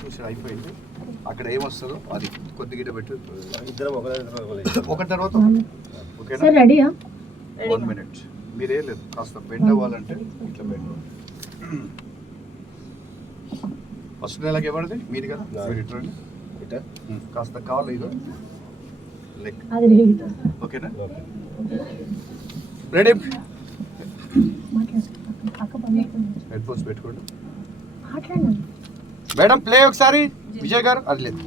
చూసి అయిపోయింది. అక్కడ ఏమొస్తుందో అది కొద్ది గిట్ట పెట్టు. ఇద్దరం ఒక తర్వాత ఓకేనా? 1 minute. మీరేం లేదు, కాస్త బెండ్ అవ్వాలంటే ఇట్లా బెండ్. ఫస్ట్ నెలకి ఎవరిది? మీది కదా, మీరు ఇట్రండి. కాస్త కావాలి ఇదో లెగ్. ఓకేనా? రెడీ? హెడ్ ఫోన్స్ పెట్టుకోండి మేడం. ప్లే ఒకసారి విజయ్ గారు. అది లేదు,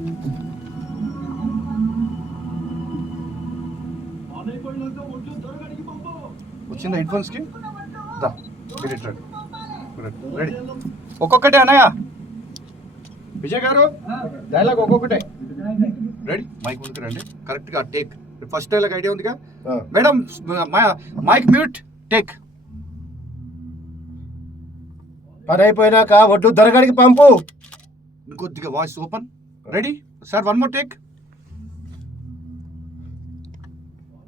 వచ్చిందా హెడ్ ఫోన్స్కి? దా మీరు ఇట్రండి. రెడీ? ఒక్కొక్కటే అన్నయ్య. విజయ్ గారు డైలాగ్ ఒక్కొక్కటే. రెడీ? మైక్ ముందుకు రండి. కరెక్ట్గా టేక్. ఫస్ట్ డైలాగ్ ఐడియా ఉందిగా మేడం? Mike mute. టేక్. పని అయిపోయినాక ఒడ్లు దొరకడికి పంపు. ఇంకొద్దిగా voice open. Ready sir? 1 more take.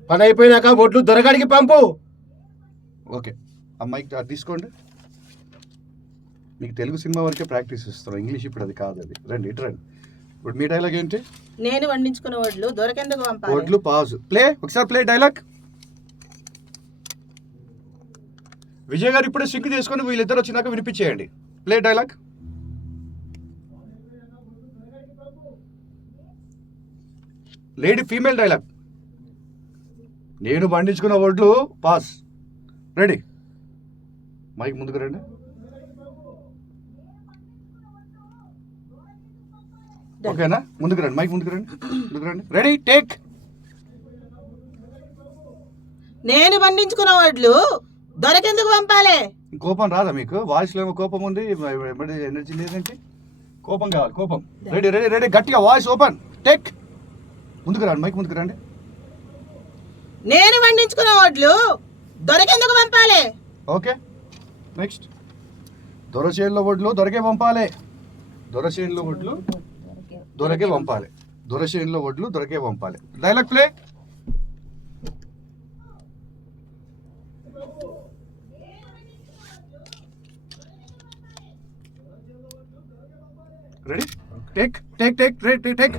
పని అయిపోయినాక ఒడ్లు దొరకడికి పంపు. ఓకే, ఆ మైక్ తీసుకోండి. మీకు తెలుగు సినిమా వరకే ప్రాక్టీస్ ఇస్తున్నాం, ఇంగ్లీష్ ఇప్పుడు అది కాదు. అది రండి ఇటు రండి. ఇప్పుడు మీ డైలాగ్ ఏంటి? నేను వండించుకున్న వడ్లు దొరకెందుకు పంపాలి? వడ్లు పాజ్. ప్లే ఒకసారి. Play dialogue. విజయ్ గారు ఇప్పుడే సింక్ చేసుకొని వీళ్ళిద్దరు వచ్చినాక వినిపించేయండి. Play dialogue. Lady female dialogue. నేను పండించుకున్న వడ్లు పాస్. రెడీ? మైక్ ముందుకు రండి. ఓకేనా? ముందుకు రండి, మైక్ ముందుకు రండి. ముందుకు రండి. రెడీ? టేక్. నేను పండించుకున్న వడ్లు దొరకెందుకు పంపాలి? కోపం రాదా మీకు? వాయిస్లో ఏమో కోపం ఉంది, ఎనర్జీ లేదంటే కోపం కావాలి. కోపం. Ready ready ready. గట్టిగా వాయిస్ ఓపెన్. టేక్. ముందుకు రండి, మైక్ ముందుకు రండి. నేను పండించుకున్న వడ్లు దొరకెందుకు పంపాలి? Okay, next. దొరచేనులో వడ్లు దొరకే పంపాలి. దొరచేనులో వడ్లు దొరకే పంపాలి. దొరచేనులో వడ్లు దొరకే పంపాలి. Dialogue play. Ready? Take take take take take.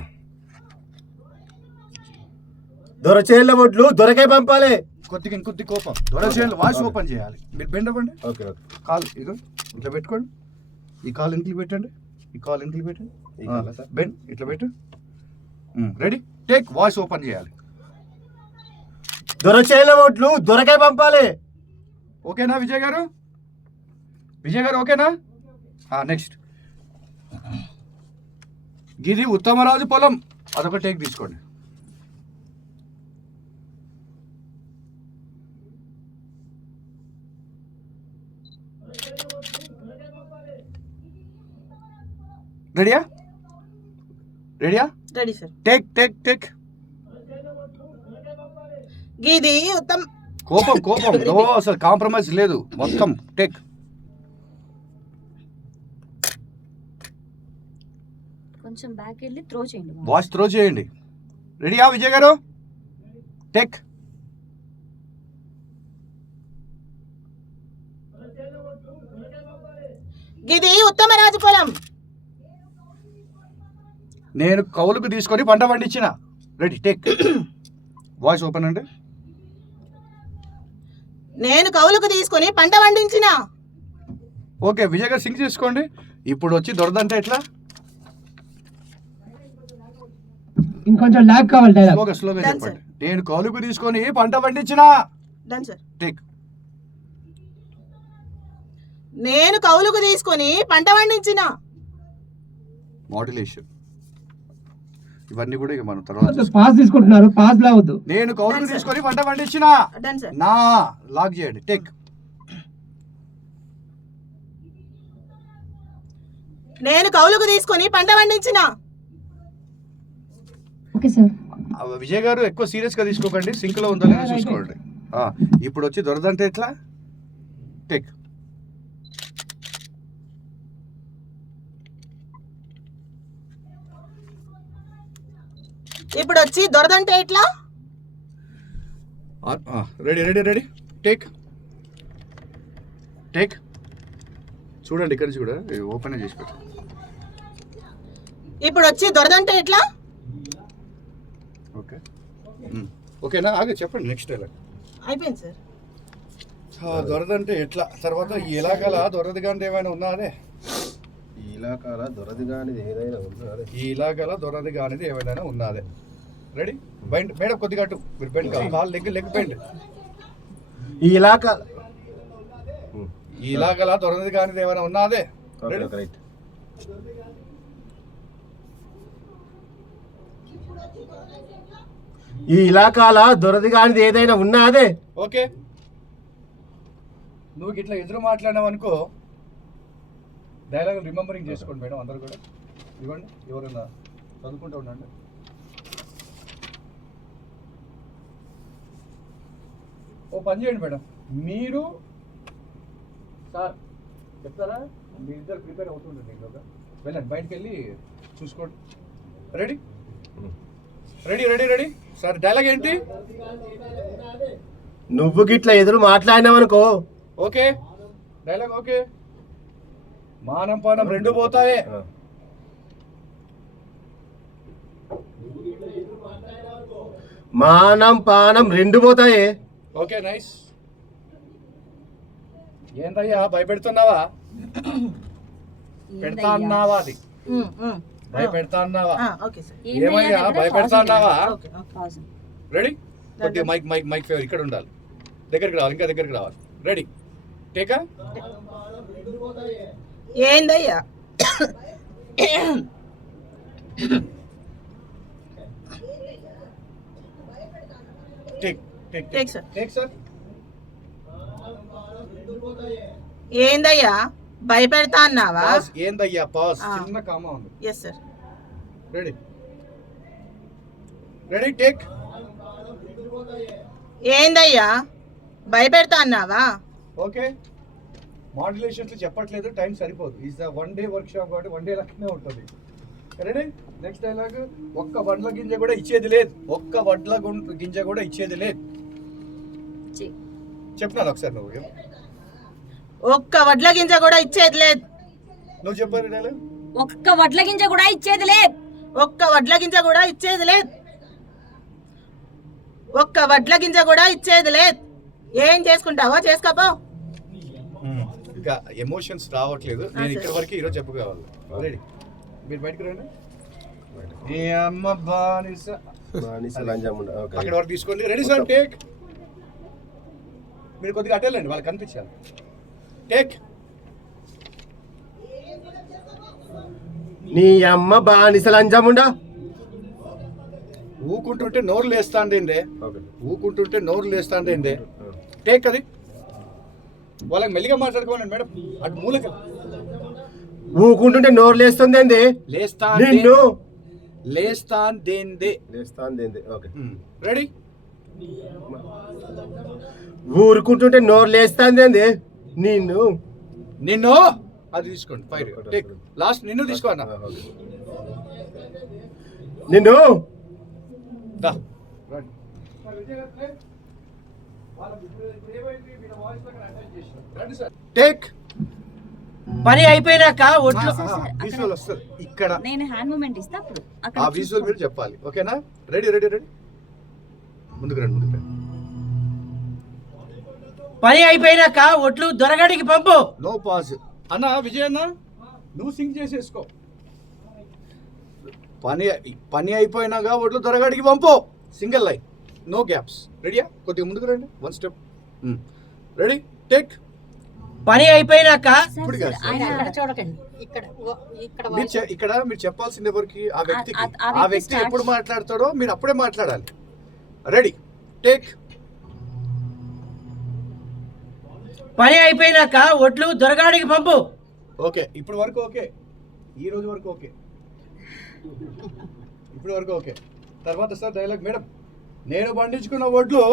దొరచేళ్ళ ఒడ్లు దొరకే పంపాలి. కొద్దిగా ఇంకొద్ది కోపం. దొరచేనులో వాయిస్ ఓపెన్ చేయాలి. మీరు బెండ్ అవ్వండి. Okay okay. కాలు ఇదో ఇట్లా పెట్టుకోండి. ఈ కాలు ఇంటికి పెట్టండి. ఈ కాలు ఇంటికి పెట్టండి. బెండ్ ఇట్లా పెట్టు. రెడీ? టేక్. వాయిస్ ఓపెన్ చేయాలి. దొరచేళ్ళ ఒడ్లు దొరకే పంపాలి. ఓకేనా విజయ్ గారు? విజయ్ గారు ఓకేనా? నెక్స్ట్. గిది ఉత్తమరాజు పొలం. అదొక టేక్ తీసుకోండి. రెడీయా? రెడీయా? Ready sir. Take take take. గిది ఉత్తమ్. కోపం కోపం. నో, అసలు కాంప్రమైజ్ లేదు. మొత్తం టేక్. కొంచెం బ్యాక్ వెళ్ళి త్రో చేయండి. వాయిస్ త్రో చేయండి. రెడీయా విజయ్ గారు? టేక్. గిది ఉత్తమరాజు పొలం. నేను కౌలుకు తీసుకొని పంట పండించిన. రెడీ? టేక్. వాయిస్ ఓపెన్ అండి. నేను కౌలుకు తీసుకొని పంట పండించిన. ఓకే, విజయ్ గారు సింక్ చేసుకోండి. ఇప్పుడు వచ్చి దొరదంటే ఎట్లా? ఇంకొంచెం లాగ్ కావాలి. స్లోగా స్లోగా చెప్పండి. నేను కౌలుకు తీసుకొని పంట పండించిన. Done sir. టేక్. నేను కౌలుకు తీసుకొని పంట పండించిన. మాడ్యులేషన్ ఇవన్నీ కూడా ఇక మనం తర్వాత పాస్ తీసుకుంటున్నారు. పాస్ లావద్దు. నేను కౌలుకు తీసుకొని పంట పండించిన. Done sir. నా లాగ్ చేయండి. టేక్. నేను కౌలుకు తీసుకొని పంట పండించిన. Okay sir. విజయ్ గారు ఎక్కువ సీరియస్ గా తీసుకోకండి. సింక్ లో ఉందో లేదో చూసుకోండి. ఇప్పుడు వచ్చి దొరదంటే ఎట్లా? టేక్. ఇప్పుడు వచ్చి దొరదంటే ఎట్లా? Ready ready ready. Take take. చూడండి ఇక్కడ నుంచి కూడా ఓపెన్ చేసి పెట్టు. ఇప్పుడు వచ్చి దొరదంటే ఎట్లా? ఓకే ఓకేనా? ఆగే చెప్పండి నెక్స్ట్ డైలాగ్. అయిపోయింది సార్. దొరదంటే ఎట్లా, తర్వాత ఇలాగల దొరదగా ఏమైనా ఉన్నా అదే, ఇలాకాల దొరదిగా అనేది ఏదైనా ఉందా అదే. ఇలాగల దొరదగా అనేది ఏమైనా ఉన్నదే. రెడీ? బెండ్ మేడం కొద్దిగా అటు మీరు బెండ్ కాల్ లెగ్ బెండ్. ఈ ఇలాకాల ఇలాగల దొరదగా అనేది ఏమైనా ఉన్నదే. రైట్. ఈ ఇలాకాల దొరదిగా అనేది ఏదైనా ఉన్నా అదే. ఓకే, నువ్వు ఇట్లా ఎదురు మాట్లాడినావు అనుకో, డైలాగ్ రిమెంబరింగ్ చేసుకోండి మేడం అందరు కూడా. ఇవ్వండి, ఎవరైనా చదువుకుంటూ ఉండండి. ఓ పని చేయండి మేడం, మీరు సార్ చెప్తారా, మీ ఇద్దరు ప్రిపేర్ అవుతుండండి. ఇంకొక వెళ్ళండి, బయటకు వెళ్ళి చూసుకోండి. Ready ready ready ready sir, dialogue ఏంటి? నువ్వు గిట్లా ఎదురు మాట్లాడినావనుకో. Okay, dialogue okay. మానం పానం రెండు పోతాయే. మానం పానం రెండు పోతాయే. Okay, nice. ఏందయ్యా భయపెడుతున్నావా? పెడతా అన్నావా? అది భయపెడతా అన్నావా? Okay sir. ఏమయ్యా భయపెడతా అన్నావా? Okay okay. రెడీ? కొద్దిగా మైక్ మైక్ మైక్ ఫేవర్ ఇక్కడ ఉండాలి, దగ్గరికి రావాలి, ఇంకా దగ్గరికి రావాలి. రెడీ టేకా? ఏందయ్యా? Take take take sir. Take sir. ఏందయ్యా భయపెడతా అన్నావా? పాజ్. ఏందయ్యా పాజ్, చిన్న కామా ఉంది. Yes sir. Ready ready take. ఏందయ్యా భయపెడతా అన్నావా? ఓకే, మాడ్యులేషన్స్ చెప్పట్లేదు, టైం సరిపోదు. Is the one day workshop కాబట్టి వన్ డే లెక్కనే ఉంటుంది. రెడీ? Next dialogue. ఒక్క వడ్ల గింజ కూడా ఇచ్చేది లేదు, ఒక్క వడ్ల గింజ కూడా ఇచ్చేది లేదు. చెప్తున్నాను ఒకసారి, నువ్వు ఒక్క వడ్ల గింజ కూడా ఇచ్చేది లేదు. నువ్వు చెప్పారు డైలాగ్. ఒక్క వడ్ల గింజ కూడా ఇచ్చేది లేదు. ఒక్క వడ్ల గింజ కూడా ఇచ్చేది లేదు. ఒక్క వడ్ల గింజ కూడా ఇచ్చేది లేదు. ఏం చేసుకుంటావో చేసుకోపో. ఇంకా ఎమోషన్స్ రావట్లేదు, నేను ఇక్కడ వరకు ఈరోజు చెప్పుకోవాలి. రెడీ? మీరు బయటకు రండి. ఏ అమ్మ బానిస అక్కడ వరకు తీసుకోండి. Ready sir, take. మీరు కొద్దిగా అటెళ్ళండి, వాళ్ళకి కనిపించాలి. టేక్. నీ అమ్మ బానిస లంజముండా. ఊకుంటుంటే నోరు లేస్తాండే, ఊకుంటుంటే నోరు లేస్తాండే. టేక్. అది వాళ్ళకి మెల్లిగా మాట్లాడుకోవాలండి మేడం, అటు మూలక. ఊకుంటుంటే నోరు లేస్తుంది ఏంది? నిన్ను లేస్తాందేందే. Okay, ready? ఊరుకుంటుంటే నోరు లేస్తుంది ఏంది? నిన్ను నిన్ను అది తీసుకోండి. Fire take. లాస్ట్ నిన్ను తీసుకో అన్న. నిన్ను దా. టేక్. పని అయిపోయినాక ఒట్లు విజువల్ వస్తుంది ఇక్కడ, నేను హ్యాండ్ మూమెంట్ ఇస్తా అప్పుడు అక్కడ ఆ విజువల్ మీరు చెప్పాలి. ఓకేనా? రెడీ రెడీ రెడీ ముందుకు రండి, ముందుకు రండి. పని అయిపోయినాక ఒట్లు దొరగాడికి పంపు. No pause. అన్న విజయ్ అన్న, నువ్వు సింక్ చేసేసుకో. పని అయిపోయినాగా ఒడ్లు దొరగాడికి పంపు. Single line, no gaps. రెడీయా? కొద్దిగా ముందుకు రండి, వన్ స్టెప్. రెడీ? టేక్. పని అయిపోయినాక ఇప్పుడు కాదు సార్. చూడకండి. ఇక్కడ మీరు చెప్పాల్సింది ఎవరికి? ఆ వ్యక్తికి. ఆ ఆ వ్యక్తి ఎప్పుడు మాట్లాడతాడో మీరు అప్పుడే మాట్లాడాలి. రెడీ? టేక్. పని అయిపోయినాక ఒట్లు దొరగాడికి పంపు. ఓకే, ఇప్పుడు వరకు ఓకే, ఈ రోజు వరకు ఓకే, ఇప్పుడు వరకు ఓకే. తర్వాత సార్ డైలాగ్ మేడం. నేను పండించుకున్న వడ్లు,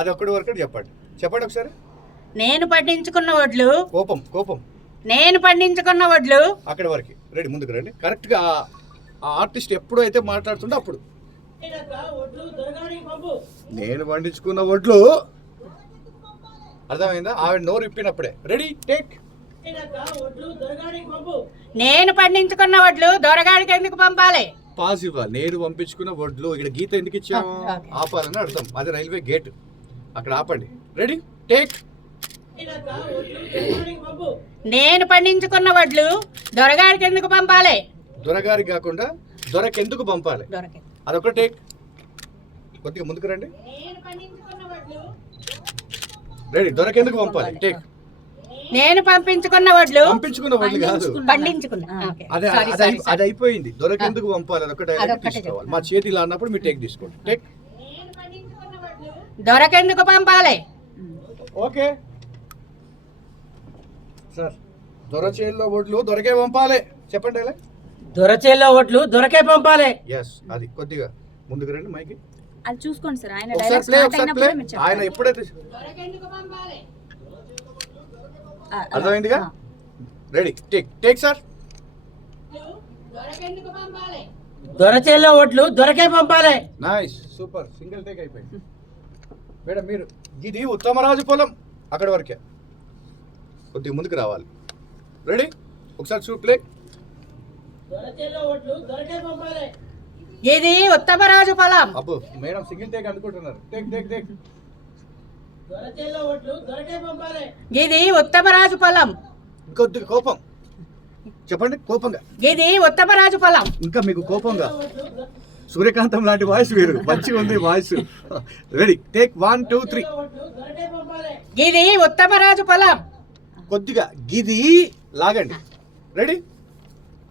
అది ఒక్కడి వరకు చెప్పండి. చెప్పండి ఒకసారి. నేను పండించుకున్న వడ్లు. కోపం కోపం. నేను పండించుకున్న వడ్లు. అక్కడి వరకు. రెడీ? ముందుకు రండి. కరెక్ట్గా ఆ ఆర్టిస్ట్ ఎప్పుడు అయితే మాట్లాడుతుండో అప్పుడు. నేను పండించుకున్న వడ్లు. అర్థమైందా? ఆవిడ నోరు ఇప్పినప్పుడే. రెడీ? టేక్. ఒట్లు దొరగాడికి పంపు. నేను పండించుకున్న వడ్లు దొరగాడికి ఎందుకు పంపాలి? పాస్ ఇవ్వాలి. నేను పంపించుకున్న వడ్లు ఇక్కడ గీత ఎందుకు ఇచ్చాము? ఆపాలని అర్థం. అది రైల్వే గేట్, అక్కడ ఆపండి. Ready, take. ఒట్లు దొరగాడికి పంపు. నేను పండించుకున్న వడ్లు దొరగాడికి ఎందుకు పంపాలి? దొరగారికి కాకుండా దొరకెందుకు పంపాలి? దొరకే. అదొక టేక్. కొద్దిగా ముందుకు రండి. నేను పండించుకున్న వడ్లు రెడీ, దొరకెందుకు పంపాలి? టేక్. నేను పంపించుకున్న వడ్లు పంపించుకున్న వడ్లు కాదు, పండించుకున్నా. ఓకే. అదే Sorry, అది sorry, sorry. అది అయిపోయింది. దొరకెందుకు పంపాలి అదొక డైరెక్ట్ అదొక్కటే తీసుకోవాలి. మా చేతి ఇలా అన్నప్పుడు మీరు టేక్ తీసుకోండి. టేక్. దొరకెందుకు పంపాలి? ఓకే సార్, దొర చేతిలో వడ్లు దొరకే పంపాలి. చెప్పండి ఇలా. దొరచేల్లో ఒట్లు దొరకే పంపాలి. ఎస్, అది కొద్దిగా ముందుకు రండి మైకి. అది చూసుకోండి సార్. ఆయన ఒకసారి డైలాగ్ ప్లే, స్టార్ట్ ఒకసారి ప్లే. అయినప్పుడే మీరు ఆయన చెప్పాలి. ఎప్పుడైతే అలా. అర్థమైందిగా? ఆ. Ready, take. Take sir. దొరచేల్లో ఒట్లు దొరకే పంపాలి. Nice, super. సింగిల్ టేక్ అయిపోయింది. మేడం మీరు, ఇది ఉత్తమరాజు పొలం, అక్కడి వరకే. కొద్దిగా ముందుకు రావాలి. రెడీ, ఒకసారి చూడు, ప్లే. దొరచేల్లో ఒట్లు దొరకే పంపాలి. ఇది ఉత్తమరాజు పొలం. అబ్బో మేడం సింగిల్ టేక్ అనుకుంటున్నారు. Take take take. దొరచేల్లో ఒట్లు దొరకే పంపాలి. ఇది ఉత్తమరాజు పొలం. ఇంకొద్దిగా కోపం చెప్పండి, కోపంగా. ఇది ఉత్తమరాజు పొలం. ఇంకా మీకు కోపంగా. సూర్యకాంతం లాంటి వాయిస్ వేరు, మంచిగా ఉంది వాయిస్. Ready, take 1 2 3. ఒట్లు దొరకే పంపాలి. ఇది ఉత్తమరాజు పొలం. కొద్దిగా గిది లాగండి. రెడీ,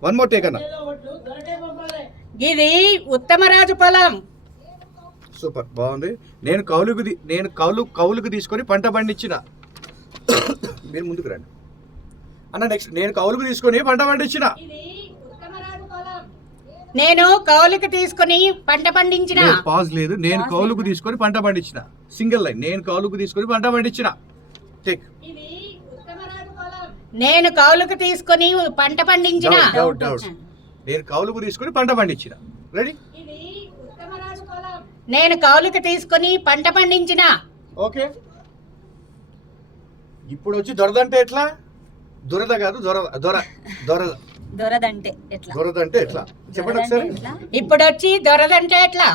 1 మోర్ టేక్ అన్న. ఒట్లు దొరకే పంపాలి. ఇది ఉత్తమరాజు పొలం. సూపర్, బాగుంది. నేను కౌలుకు తీసుకొని పంట పండించిన. మీరు ముందుకు రండి అన్న. నెక్స్ట్, నేను కౌలుకు తీసుకొని పంట పండించిన. నేను కౌలుకు తీసుకుని పంట పండించిన. పాజ్ లేదు. నేను కౌలుకు తీసుకొని పంట పండించిన. Single line. నేను కౌలుకు తీసుకొని పంట పండించిన. టేక్. నేను కౌలుకు తీసుకుని పంట పండించిన. Doubt doubt. నేను కౌలుకు తీసుకొని పంట పండించిన. రెడీ, నేను కౌలుకు తీసుకుని పంట పండించిన. ఓకే. ఇప్పుడు వచ్చి దొరదంటే ఎట్లా? దురద కాదు, దొర దొర దొరద. దొరదంటే ఎట్లా? దొరదంటే ఎట్లా చెప్పండి ఒకసారి. ఎట్లా? ఇప్పుడు వచ్చి దొరదంటే ఎట్లా?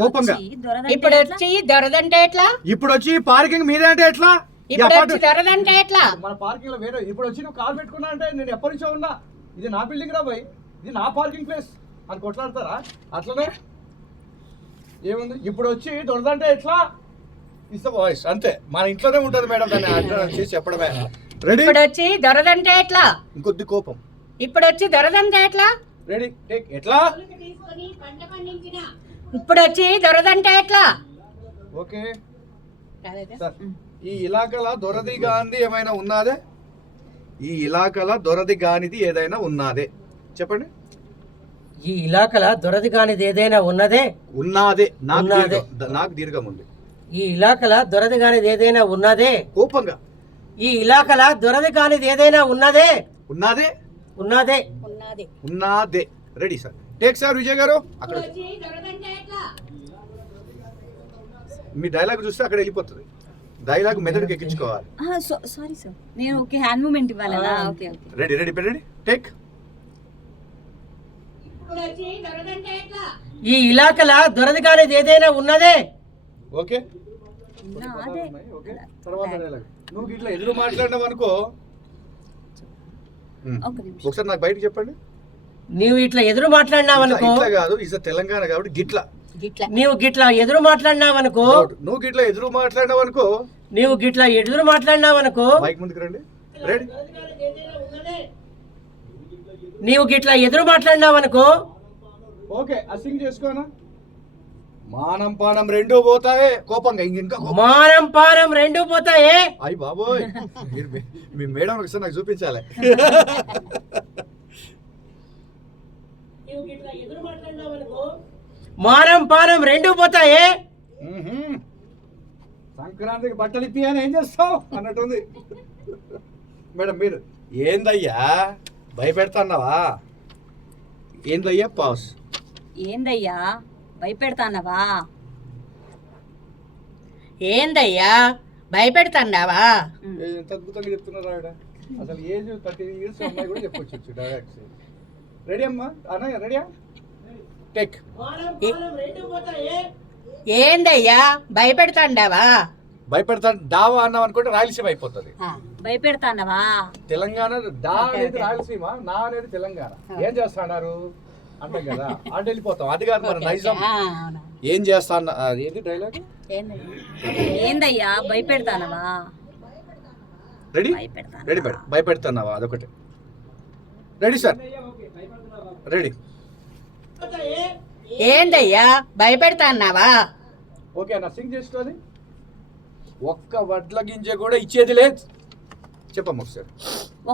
కోపంగా. దొరదంటే ఇప్పుడు ఎట్లా? వచ్చి దొరదంటే ఎట్లా? ఇప్పుడు వచ్చి పార్కింగ్ మీదే అంటే ఎట్లా? ఇప్పుడు వచ్చి దొరదంటే ఎట్లా? మన పార్కింగ్ లో వేరే. ఇప్పుడు వచ్చి నువ్వు కాల్ పెట్టుకున్నా అంటే నేను ఎప్పటి నుంచో ఉన్నా. ఇది నా బిల్డింగ్ రా బాయ్, ఇది నా పార్కింగ్ ప్లేస్ అని కొట్లాడతారా? అట్లనే ఏముంది. ఇప్పుడు వచ్చి దొరదంటే ఎట్లా? ఇస్ ద వాయిస్ అంతే. మన ఇంట్లోనే ఉంటుంది మేడం, దాన్ని అర్థం చేసి చెప్పడమే. రెడీ, ఇప్పుడు వచ్చి దొరదంటే ఎట్లా? ఇంకొద్ది కోపం. ఇప్పుడు వచ్చి దొరదంటే ఎట్లా? Ready, take. ఎట్లా? ఇప్పుడు వచ్చి దొరదంటే ఎట్లా? Okay sir. ఈ ఇలాకల దొరది గాంధీ ఏమైనా ఉన్నదే? ఈ ఇలాకల దొరది గానిది ఏదైనా ఉన్నదే? చెప్పండి. ఈ ఇలాకల దొరది కానిది ఏదైనా ఉన్నదే? ఉన్నదే. ఉన్నదే. నాకు దీర్ఘం ఉంది. ఈ ఇలాకల దొరది కానిది ఏదైనా ఉన్నదే? కోపంగా. ఈ ఇలాకల దొరది కానిది ఏదైనా ఉన్నదే? ఉన్నదే. ఉన్నదే. ఉన్నదే. Ready sir. Take sir. Vijay గారు అక్కడ మీ డైలాగ్ చూస్తే అక్కడ వెళ్ళిపోతుంది. డైలాగ్ మెదడుకి ఎక్కించుకోవాలి. సారీ సార్, నేను ఓకే హ్యాండ్ మూమెంట్ ఇవ్వాలి. Okay okay. Ready ready ready take. ఈ ఇలాకల దొరది కానిది ఏదైనా ఉన్నదే? ఓకే. అదే ఓకే. తర్వాత డైలాగ్. నువ్వు ఇట్లా ఎదురు మాట్లాడినావు అనుకో. ఒక నిమిషం. ఒకసారి నాకు బయటకు చెప్పండి. నీవు ఇట్లా ఎదురు మాట్లాడినావనుకో. ఇట్లా కాదు, ఇస్ తెలంగాణ కాబట్టి గిట్లా. నీవు గిట్లా ఎదురు మాట్లాడినావనుకో. నువ్వు గిట్లా ఎదురు మాట్లాడినావు అనుకో. నీవు గిట్లా ఎదురు మాట్లాడినావనుకో. మైక్ ముందుకు రండి. రెడీ. నీవు గిట్లా ఎదురు మాట్లాడినావనుకో. Okay, async చేసుకోనా. మానం పానం రెండూ పోతాయే. కోపంగా ఇంకా మానం పానం రెండూ పోతాయే. అయ్యి బాబోయ్, మీరు మీ మేడం ఒకసారి నాకు చూపించాలి. మానం పానం రెండూ పోతాయే. సంక్రాంతికి బట్టలు ఇప్పి అని ఏం చేస్తావు అన్నట్టుంది. మేడం మీరు ఏందయ్యా భయపెడతాన్నావా? ఏందయ్యా పాస్? ఏందయ్యా భయపెడతానవా? ఏందయ్యా భయపెడతాండావా? ఎంత అద్భుతంగా చెప్తున్నారు ఆవిడ. అసలు ఏజ్ 30 ఇయర్స్ అమ్మాయి కూడా చెప్పొచ్చు డైరెక్ట్. రెడీ అమ్మా అన్నయ్య రెడీయా? టేక్. ఏందయ్యా భయపెడతాండావా? భయపెడతాను డావా అన్నాం అనుకుంటే రాయలసీమ అయిపోతుంది. భయపెడతానవా? తెలంగాణ డా అనేది రాయలసీమ, నా అనేది తెలంగాణ. ఏం చేస్తాడారు అంటాం కదా, అంటే వెళ్ళిపోతాం. అది కాదు మన నైజం. ఏం చేస్తా అన్న ఏంటి డైలాగ్? ఏందయ్యా భయపెడతానవా? రెడీ రెడీ భయపెడతాన్నావా? అదొకటి. Ready sir, ready. ఏందయ్యా భయపెడతాన్నావా? ఓకే అన్న, సింగ్ చేసుకోవాలి. ఒక్క వడ్ల గింజ కూడా ఇచ్చేది లేదు. చెప్పమ్మా ఒకసారి.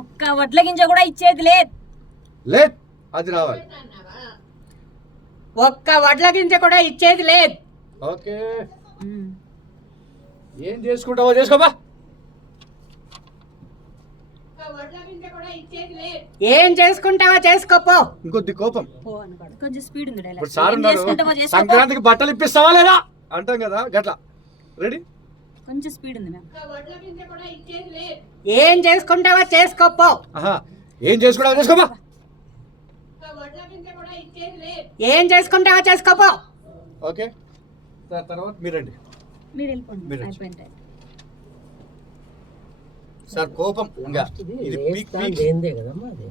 ఒక్క వడ్ల గింజ కూడా ఇచ్చేది లేదు. లేదు, అది రావాలి. ఒక్క వడ్ల గింజ కూడా ఇచ్చేది లేదు. ఓకే, ఏం చేసుకుంటావో చేసుకోబా. ఏం చేసుకుంటావా చేసుకోపో. ఇంకొద్ది కోపం. కొంచెం స్పీడ్ ఉంది డైలాగ్. ఇప్పుడు సార్ ఉన్నారు, సంక్రాంతికి బట్టలు ఇప్పిస్తావా లేదా అంటాం కదా, గట్లా. రెడీ? కొంచెం స్పీడ్ ఉంది మ్యామ్. ఏం చేసుకుంటావా చేసుకోపో. ఏం చేసుకుంటావో చేసుకోబా. ఏం చేసుకుంటావా చేసుకోపో. ఓకే సార్, తర్వాత మీరండి. మీరు వెళ్ళిపోండి. మీరు అయిపోయింది. సార్ కోపం ఇంకా ఇది పీక్ పీక్. ఏందే కదమ్మా అది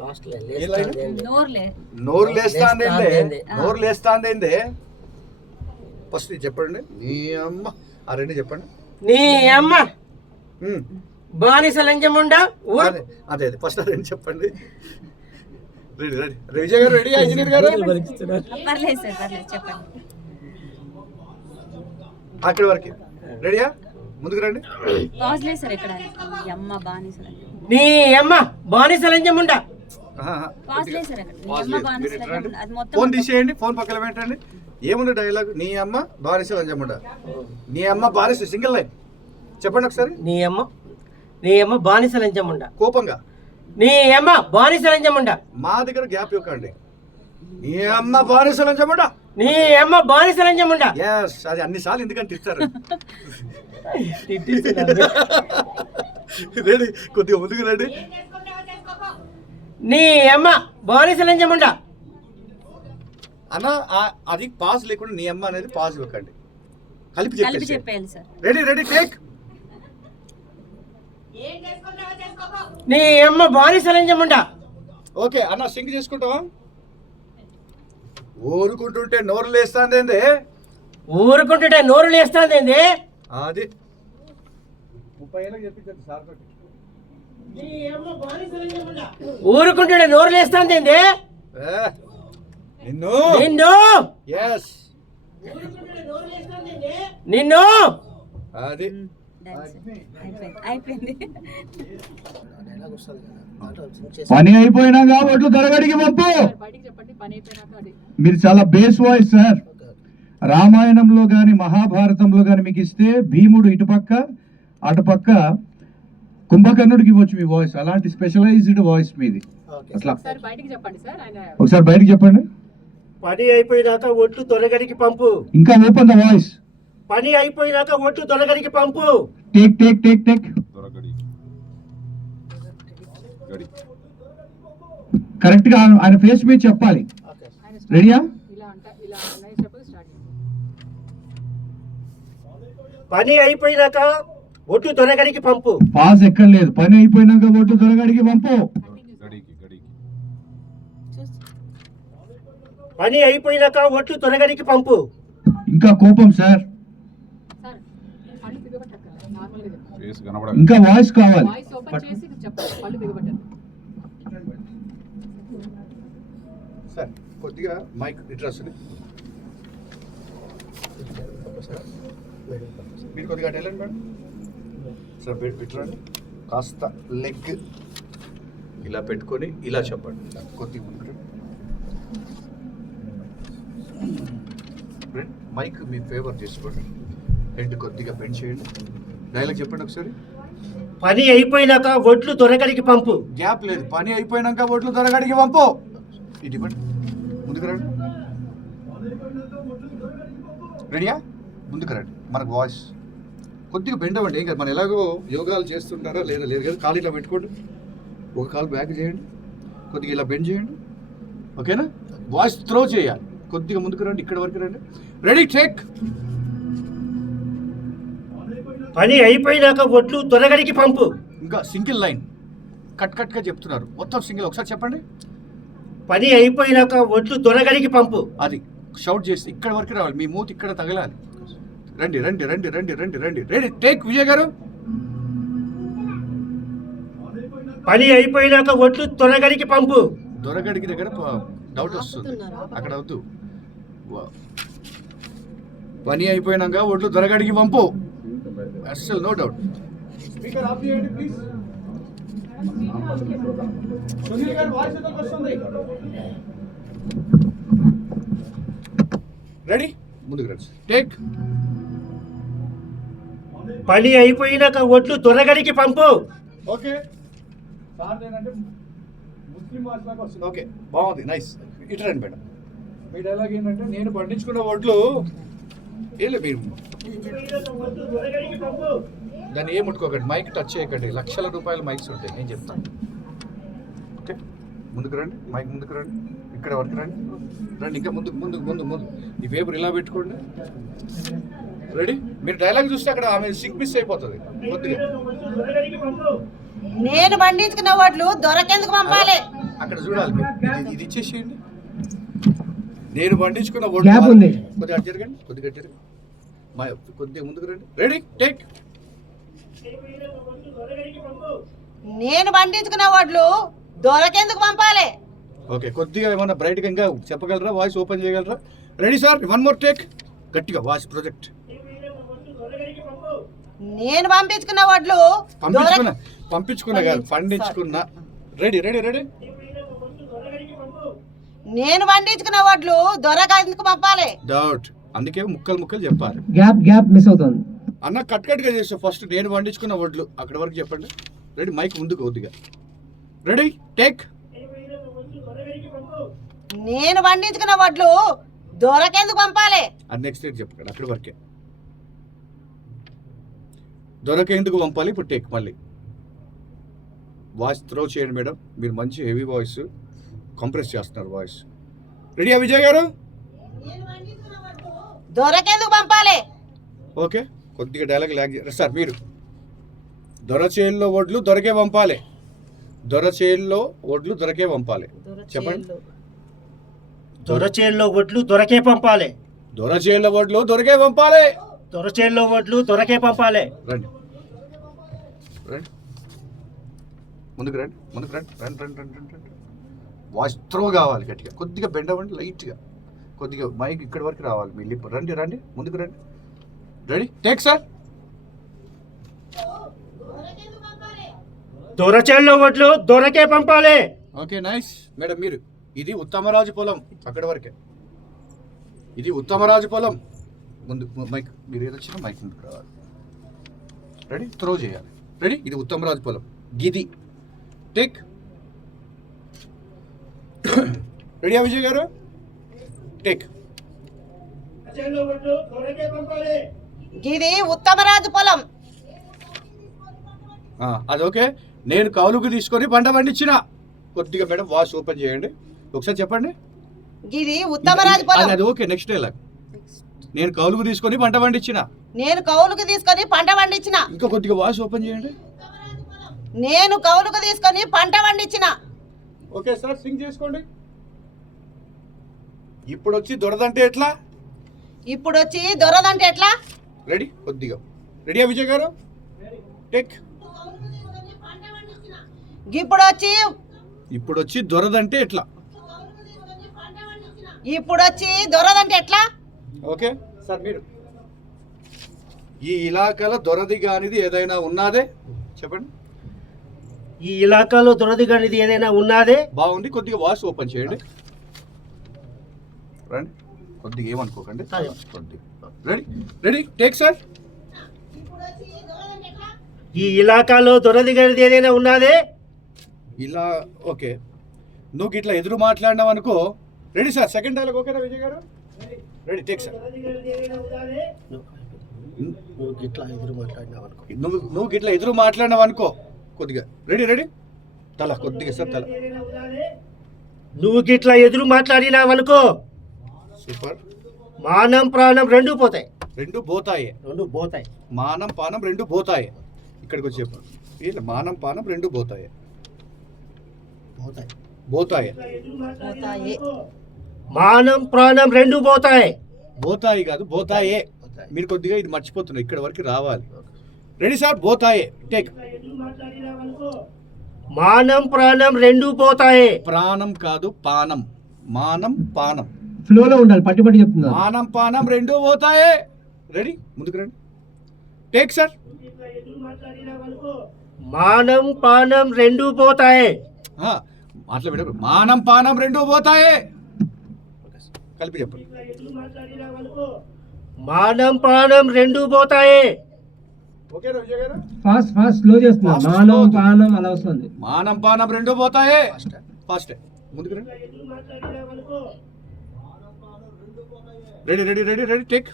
లాస్ట్ లో నోర్లే. నోరు లేస్తాందేందే, నోరు లేస్తాందేందే. ఫస్ట్ చెప్పండి. నీ అమ్మ ఆ రెండు చెప్పండి. నీ అమ్మ బానిస లంచముండా. అదే అదే ఫస్ట్ రెండు చెప్పండి. Ready ready. విజయ్ గారు రెడీ? ఇంజనీర్ గారు పర్లేదు సార్, పర్లేదు చెప్పండి. అక్కడి వరకు రెడీయా? ముందుకు రండి. పాజ్ లేదు సార్ ఎక్కడ. అమ్మ బానిసలు. నీ అమ్మ బానిస లంచముండా. పాజ్ లేదు సార్ ఎక్కడ. నీ అమ్మ బానిసలు. అది మొత్తం ఫోన్ తీసేయండి, ఫోన్ పక్కన పెట్టండి. ఏముంది డైలాగ్? నీ అమ్మ బానిస లంచముండా. నీ అమ్మ బానిస, సింగిల్ లైన్ చెప్పండి ఒకసారి. నీ అమ్మ బానిస లంచముండా. కోపంగా నీ అమ్మ బానిస లంచముండా. మా దగ్గర గ్యాప్ ఇవ్వకండి. నీ అమ్మ బానిస లంచముండా. నీ అమ్మ బానిస లంచముండా. ఎస్, అది అన్నిసార్లు ఎందుకంటే ఇస్తారు. రెడీ, కొద్దిగా ముందుకు రండి. నీ అమ్మ బానిస లంచముండా. అన్న అది పాజ్ లేకుండా నీ అమ్మ అనేది పాజ్ ఇవ్వకండి, కలిపి కలిపి చెప్పేసి. చెప్పేయాలి సార్. Ready ready take. నీ అమ్మ బానిస లంచముండా. ఓకే అన్న, సింక్ చేసుకుంటావా? ఊరుకుంటుంటే నోరు లేస్తాందేంది. ఊరుకుంటుంటే నోరు లేస్తాందేంది. అది 30 ఏళ్ళకి చెప్పించండి సార్ తోటి. ఊరుకుంటుంటే నోరు లేస్తాందేంది. నిన్ను నిన్ను ఎస్ నిన్ను అది అయిపోయింది. పని అయిపోయినాక ఒట్లు తరగడికి పంపు. మీరు చాలా బేస్ వాయిస్ సార్. రామాయణంలో గాని మహాభారతంలో గాని మీకు ఇస్తే భీముడు ఇటుపక్క అటుపక్క కుంభకర్ణుడికి ఇవ్వచ్చు మీ వాయిస్. అలాంటి స్పెషలైజ్డ్ వాయిస్ మీది. అట్లా ఒకసారి బయటికి చెప్పండి. పని అయిపోయినాక ఒట్లు తొలగడికి పంపు. ఇంకా ఓపెన్ ద వాయిస్. పని అయిపోయినాక ఒట్లు తొలగడికి పంపు. Take take take take. Correct గా ఆయన ఫేస్ మీద చెప్పాలి. రెడీయా? పని అయిపోయినాక ఒట్లు తొలగడికి పంపు. పాస్ ఎక్కడ లేదు. పని అయిపోయినాక ఒట్లు తొలగడికి పంపు. పని అయిపోయినాక ఒట్లు తొలగడికి పంపు. ఇంకా కోపం సార్. ఇంకా వాయిస్ కావాలి. సార్ కొద్దిగా మైక్ ఇట్లా వస్తుంది. మీరు కొద్దిగా వెళ్ళండి మేడం. సార్ పెట్టండి. కాస్త లెగ్ ఇలా పెట్టుకొని ఇలా చెప్పండి. కొద్దిగా ముందు మైక్ మీ ఫేవర్ చేసుకోండి. హెడ్ కొద్దిగా బెండ్ చేయండి. డైలాగ్ చెప్పండి ఒకసారి. పని అయిపోయినాక ఒట్లు తొలగడికి పంపు. గ్యాప్ లేదు. పని అయిపోయినాక ఒట్లు త్వరగడికి పంపు. ఇటు ఇవ్వండి, ముందుకు రండి. రెడీయా? ముందుకు రండి. మనకు వాయిస్ కొద్దిగా బెండ్ అవ్వండి, ఏం కాదు. మనం ఎలాగో యోగాలు చేస్తుంటారా లేదా లేదు కదా. కాలు ఇలా పెట్టుకోండి, ఒక కాలు బ్యాక్ చేయండి, కొద్దిగా ఇలా బెండ్ చేయండి. ఓకేనా? వాయిస్ త్రో చేయాలి. కొద్దిగా ముందుకు రండి, ఇక్కడ వరకు రండి. Ready, take. పని అయిపోయినాక ఒడ్లు దొరగడికి పంపు. ఇంకా సింగిల్ లైన్ కట్గా చెప్తున్నారు, మొత్తం సింగిల్. ఒకసారి చెప్పండి. పని అయిపోయినాక ఒడ్లు దొరగడికి పంపు. అది షౌట్ చేసి ఇక్కడ వరకు రావాలి, మీ మూతి ఇక్కడ తగలాలి. రండి రండి రండి రండి రండి రండి. Ready, take. విజయ్ గారు, పని అయిపోయినాక ఒడ్లు దొరగడికి పంపు. దొరగడికి దగ్గర డౌట్ వస్తుంది, అక్కడ వద్దు. పని అయిపోయినాక ఒడ్లు దొరగడికి పంపు, అస్సలు నో డౌట్. స్పీకర్ ఆఫ్ చేయండి ప్లీజ్. సునీల్ గారు వాయిస్ ఎందుకు వస్తుంది? రెడీ, ముందుకు రండి. టేక్. పని అయిపోయినాక ఒడ్లు దొరగడికి పంపు. ఓకే సార్, ఏంటంటే ముస్లిం భాష లాగా వస్తుంది. ఓకే, బాగుంది, నైస్. ఇటు రండి మేడం. మీ డైలాగ్ ఏంటంటే, నేను పండించుకున్న వడ్లు ఏలే, మీరు దాన్ని ఏం ముట్టుకోకండి, మైక్ టచ్ చేయకండి. లక్షల రూపాయల మైక్స్ ఉంటాయి, నేను చెప్తాను. ఓకే, ముందుకు రండి, మైక్ ముందుకు రండి, ఇక్కడ వరకు రండి. రండి, ఇంకా ముందుకు ముందుకు ముందు ముందు. ఈ పేపర్ ఇలా పెట్టుకోండి. రెడీ, మీరు డైలాగ్ చూస్తే అక్కడ ఆమె సింక్ మిస్ అయిపోతుంది కొద్దిగా. నేను పండించుకున్న వడ్లు దొరకెందుకు పంపాలి? అక్కడ చూడాలి మీరు. ఇది ఇచ్చేసేయండి. నేను పండించుకున్న గ్యాప్ ఉంది. కొద్దిగా అటు జరగండి, కొద్దిగా జరగండి, కొద్దిగా ముందుకు రండి. Ready, take. నేను పండించుకున్న వడ్లు దొరకెందుకు పంపాలి? ఓకే, కొద్దిగా ఏమన్నా బ్రైట్గా ఇంకా చెప్పగలరా? వాయిస్ ఓపెన్ చేయగలరా? Ready sir, one more take. గట్టిగా వాయిస్ ప్రొజెక్ట్. నేను పండించుకున్న వడ్లు పంపించుకున్నా కాదు, పండించుకున్నా. Ready ready ready. నేను పండించుకున్న వడ్లు దొరకెందుకు పంపాలి? డౌట్, అందుకే ముక్కలు ముక్కలు చెప్పాలి. గ్యాప్ మిస్ అవుతుంది అన్న. కట్గా చేస్తా. ఫస్ట్ నేను పండించుకున్న వడ్లు అక్కడ వరకు చెప్పండి. రెడీ, మైక్ ముందుకు కొద్దిగా. Ready, take. నేను పండించుకున్న వడ్లు దొరకెందుకు పంపాలి? అది నెక్స్ట్ డేట్ చెప్పండి, అక్కడి వరకే. దొరకేందుకు పంపాలి. ఇప్పుడు టేక్. మళ్ళీ వాయిస్ త్రో చేయండి మేడం, మీరు మంచి హెవీ వాయిస్ కంప్రెస్ చేస్తున్నారు వాయిస్. రెడీయా విజయ్ గారు? దొరకెందుకు పంపాలి? ఓకే, కొద్దిగా డైలాగ్ లాగ్ సార్. మీరు దొరచేల్లో వడ్లు దొరకే పంపాలి. దొరచేల్లో వడ్లు దొరకే పంపాలి, చెప్పండి. దొరచేల్లో ఒడ్లు దొరకే పంపాలి. దొరచేల్లో వడ్లు దొరకే పంపాలి. దొరచేల్లో ఒడ్లు దొరకే పంపాలి. రండి రండి, ముందుకు రండి, ముందుకు రండి, రండి రండి రండి రండి రండి. వాయిస్ త్రో కావాలి గట్టిగా, కొద్దిగా బెండ్ అవ్వండి లైట్గా, కొద్దిగా మైక్ ఇక్కడి వరకు రావాలి మీ లిప్. రండి రండి, ముందుకు రండి. Ready, take sir. దొరచేల్లో ఒడ్లు దొరకే పంపాలి. Okay, nice madam. మీరు ఇది ఉత్తమరాజు పొలం, అక్కడి వరకే. ఇది ఉత్తమరాజు పొలం. ముందు మైక్, మీరు ఏదొచ్చినా మైక్ ముందుకు రావాలి. రెడీ, త్రో చేయాలి. రెడీ, ఇది ఉత్తమరాజు పొలం, గిది. టేక్. రెడీయా విజయ్ గారు? టేక్. ఇది ఉత్తమరాజు పొలం. అది ఓకే. నేను కౌలుకు తీసుకొని పంట పండించిన. కొద్దిగా మేడం వాయిస్ ఓపెన్ చేయండి, ఒకసారి చెప్పండి. ఇది ఉత్తమరాజు పొలం. అది ఓకే, నెక్స్ట్ డైలాగ్. నేను కౌలుకు తీసుకొని పంట పండించిన. నేను కౌలుకు తీసుకొని పంట పండించిన. ఇంకా కొద్దిగా వాయిస్ ఓపెన్ చేయండి. నేను కౌలుకు తీసుకొని పంట పండించిన. ఓకే సార్, సింగ్ చేసుకోండి. ఇప్పుడు వచ్చి దొరదంటే ఎట్లా? ఇప్పుడు వచ్చి దొరదంటే ఎట్లా? రెడీ, కొద్దిగా. రెడీయా విజయ్ గారు? టేక్. ఇప్పుడు వచ్చి దొరదంటే ఎట్లా? ఇప్పుడు వచ్చి దొరదంటే ఎట్లా? ఓకే సార్, మీరు ఈ ఇలాకాలో దొరది కానిది ఏదైనా ఉన్నదే చెప్పండి. ఈ ఇలాకాలో దొరది కానిది ఏదైనా ఉన్నదే? బాగుంది, కొద్దిగా వాయిస్ ఓపెన్ చేయండి. రండి, కొద్దిగా ఏమనుకోకండి. కొద్దిగా రెడీ రెడీ, టేక్ సార్. ఈ ఇలాకాలో దొరది కానిది ఏదైనా ఉన్నదే? ఇలా ఓకే. నువ్వు ఇట్లా ఎదురు మాట్లాడినావు అనుకో. రెడీ సార్, సెకండ్ డైలాగ్ ఓకేనా విజయ్ గారు? Ready, take sir. నువ్వు ఇట్లా ఎదురు మాట్లాడినావు అనుకో. నువ్వు గిట్లా ఎదురు మాట్లాడినావు అనుకో కొద్దిగా రెడీ తల కొద్దిగా సార్ తల నువ్వు గిట్లా ఎదురు మాట్లాడినావు అనుకో, సూపర్. మానం ప్రాణం రెండు పోతాయి. రెండు పోతాయే. మానం పానం రెండు పోతాయే. ఇక్కడికి వచ్చి చెప్పు. ఇలా మానం పానం రెండు పోతాయే. మానం ప్రాణం రెండు పోతాయి. పోతాయి కాదు పోతాయే. మీరు కొద్దిగా ఇది మర్చిపోతున్నారు, ఇక్కడ వరకు రావాలి. రెడీ సార్, పోతాయే. టేక్. మానం ప్రాణం రెండు పోతాయి. ప్రాణం కాదు పానం. మానం పానం ఫ్లోలో ఉండాలి, పట్టి చెప్తున్నా. మానం పానం రెండు పోతాయే. రెడీ, ముందుకు రండి. Take sir. మానం పానం రెండు పోతాయి. మాట్లాడు. మానం పానం రెండు పోతాయే. కలిపి చెప్పండి. మానం ప్రాణం రెండు పోతాయి. ఓకే విజయ్ గారు, ఫాస్ట్ స్లో చేస్తున్నా. మానం పానం అలా వస్తుంది. మానం పానం రెండు పోతాయే. ఫాస్ట్ ముందుకు రండి. Ready take.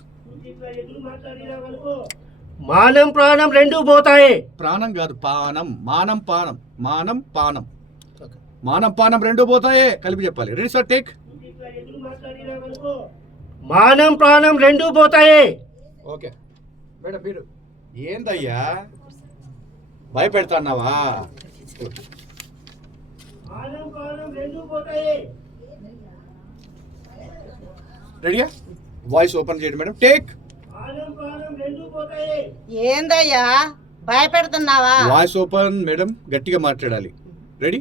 మానం ప్రాణం రెండు పోతాయి. ప్రాణం కాదు పానం. మానం పానం. మానం పానం రెండు పోతాయే. కలిపి చెప్పాలి. Ready sir, take. మానం ప్రాణం రెండు పోతాయి. ఓకే మేడం, మీరు ఏందయ్యా భయపెడతాన్నావా? రెడీయా? వాయిస్ ఓపెన్ చేయండి మేడం. టేక్. ఏందయ్యా భయపెడుతున్నావా? వాయిస్ ఓపెన్ మేడం, గట్టిగా మాట్లాడాలి. రెడీ?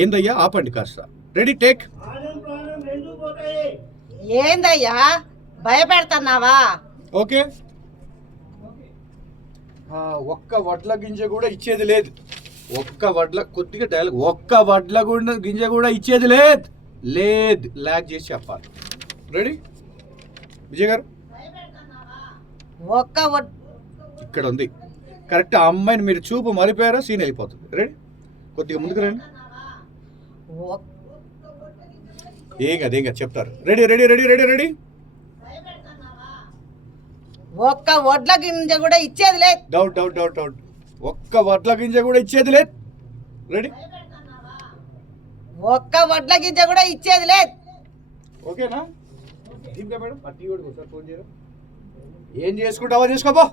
ఏందయ్యా ఆపండి కాస్త. Ready, take. ఏందయ్యా భయపెడుతున్నావా? ఓకే. ఒక్క వడ్ల గింజ కూడా ఇచ్చేది లేదు. కొద్దిగా డైలాగ్. ఒక్క వడ్ల గింజ కూడా ఇచ్చేది లేదు. లాగ్ చేసి చెప్పాలి. రెడీ విజయ్ గారు? ఇక్కడ ఉంది కరెక్ట్. ఆ అమ్మాయిని మీరు చూపు మరిపోయారా, సీన్ వెళ్ళిపోతుంది. రెడీ, కొద్దిగా ముందుకు రండి. ఏం కాదు చెప్తారు. రెడీ. ఒక్క వడ్ల గింజ కూడా ఇచ్చేది లేదు. డౌట్. ఒక్క వడ్ల గింజ కూడా ఇచ్చేది లేదు. రెడీ? ఒక్క వడ్ల గింజ కూడా ఇచ్చేది లేదు. ఓకేనా? ఇంకా మేడం ఆ టీ కూడా సార్ ఫోన్ చేయరు. ఏం చేసుకుంటావా చేసుకోపో.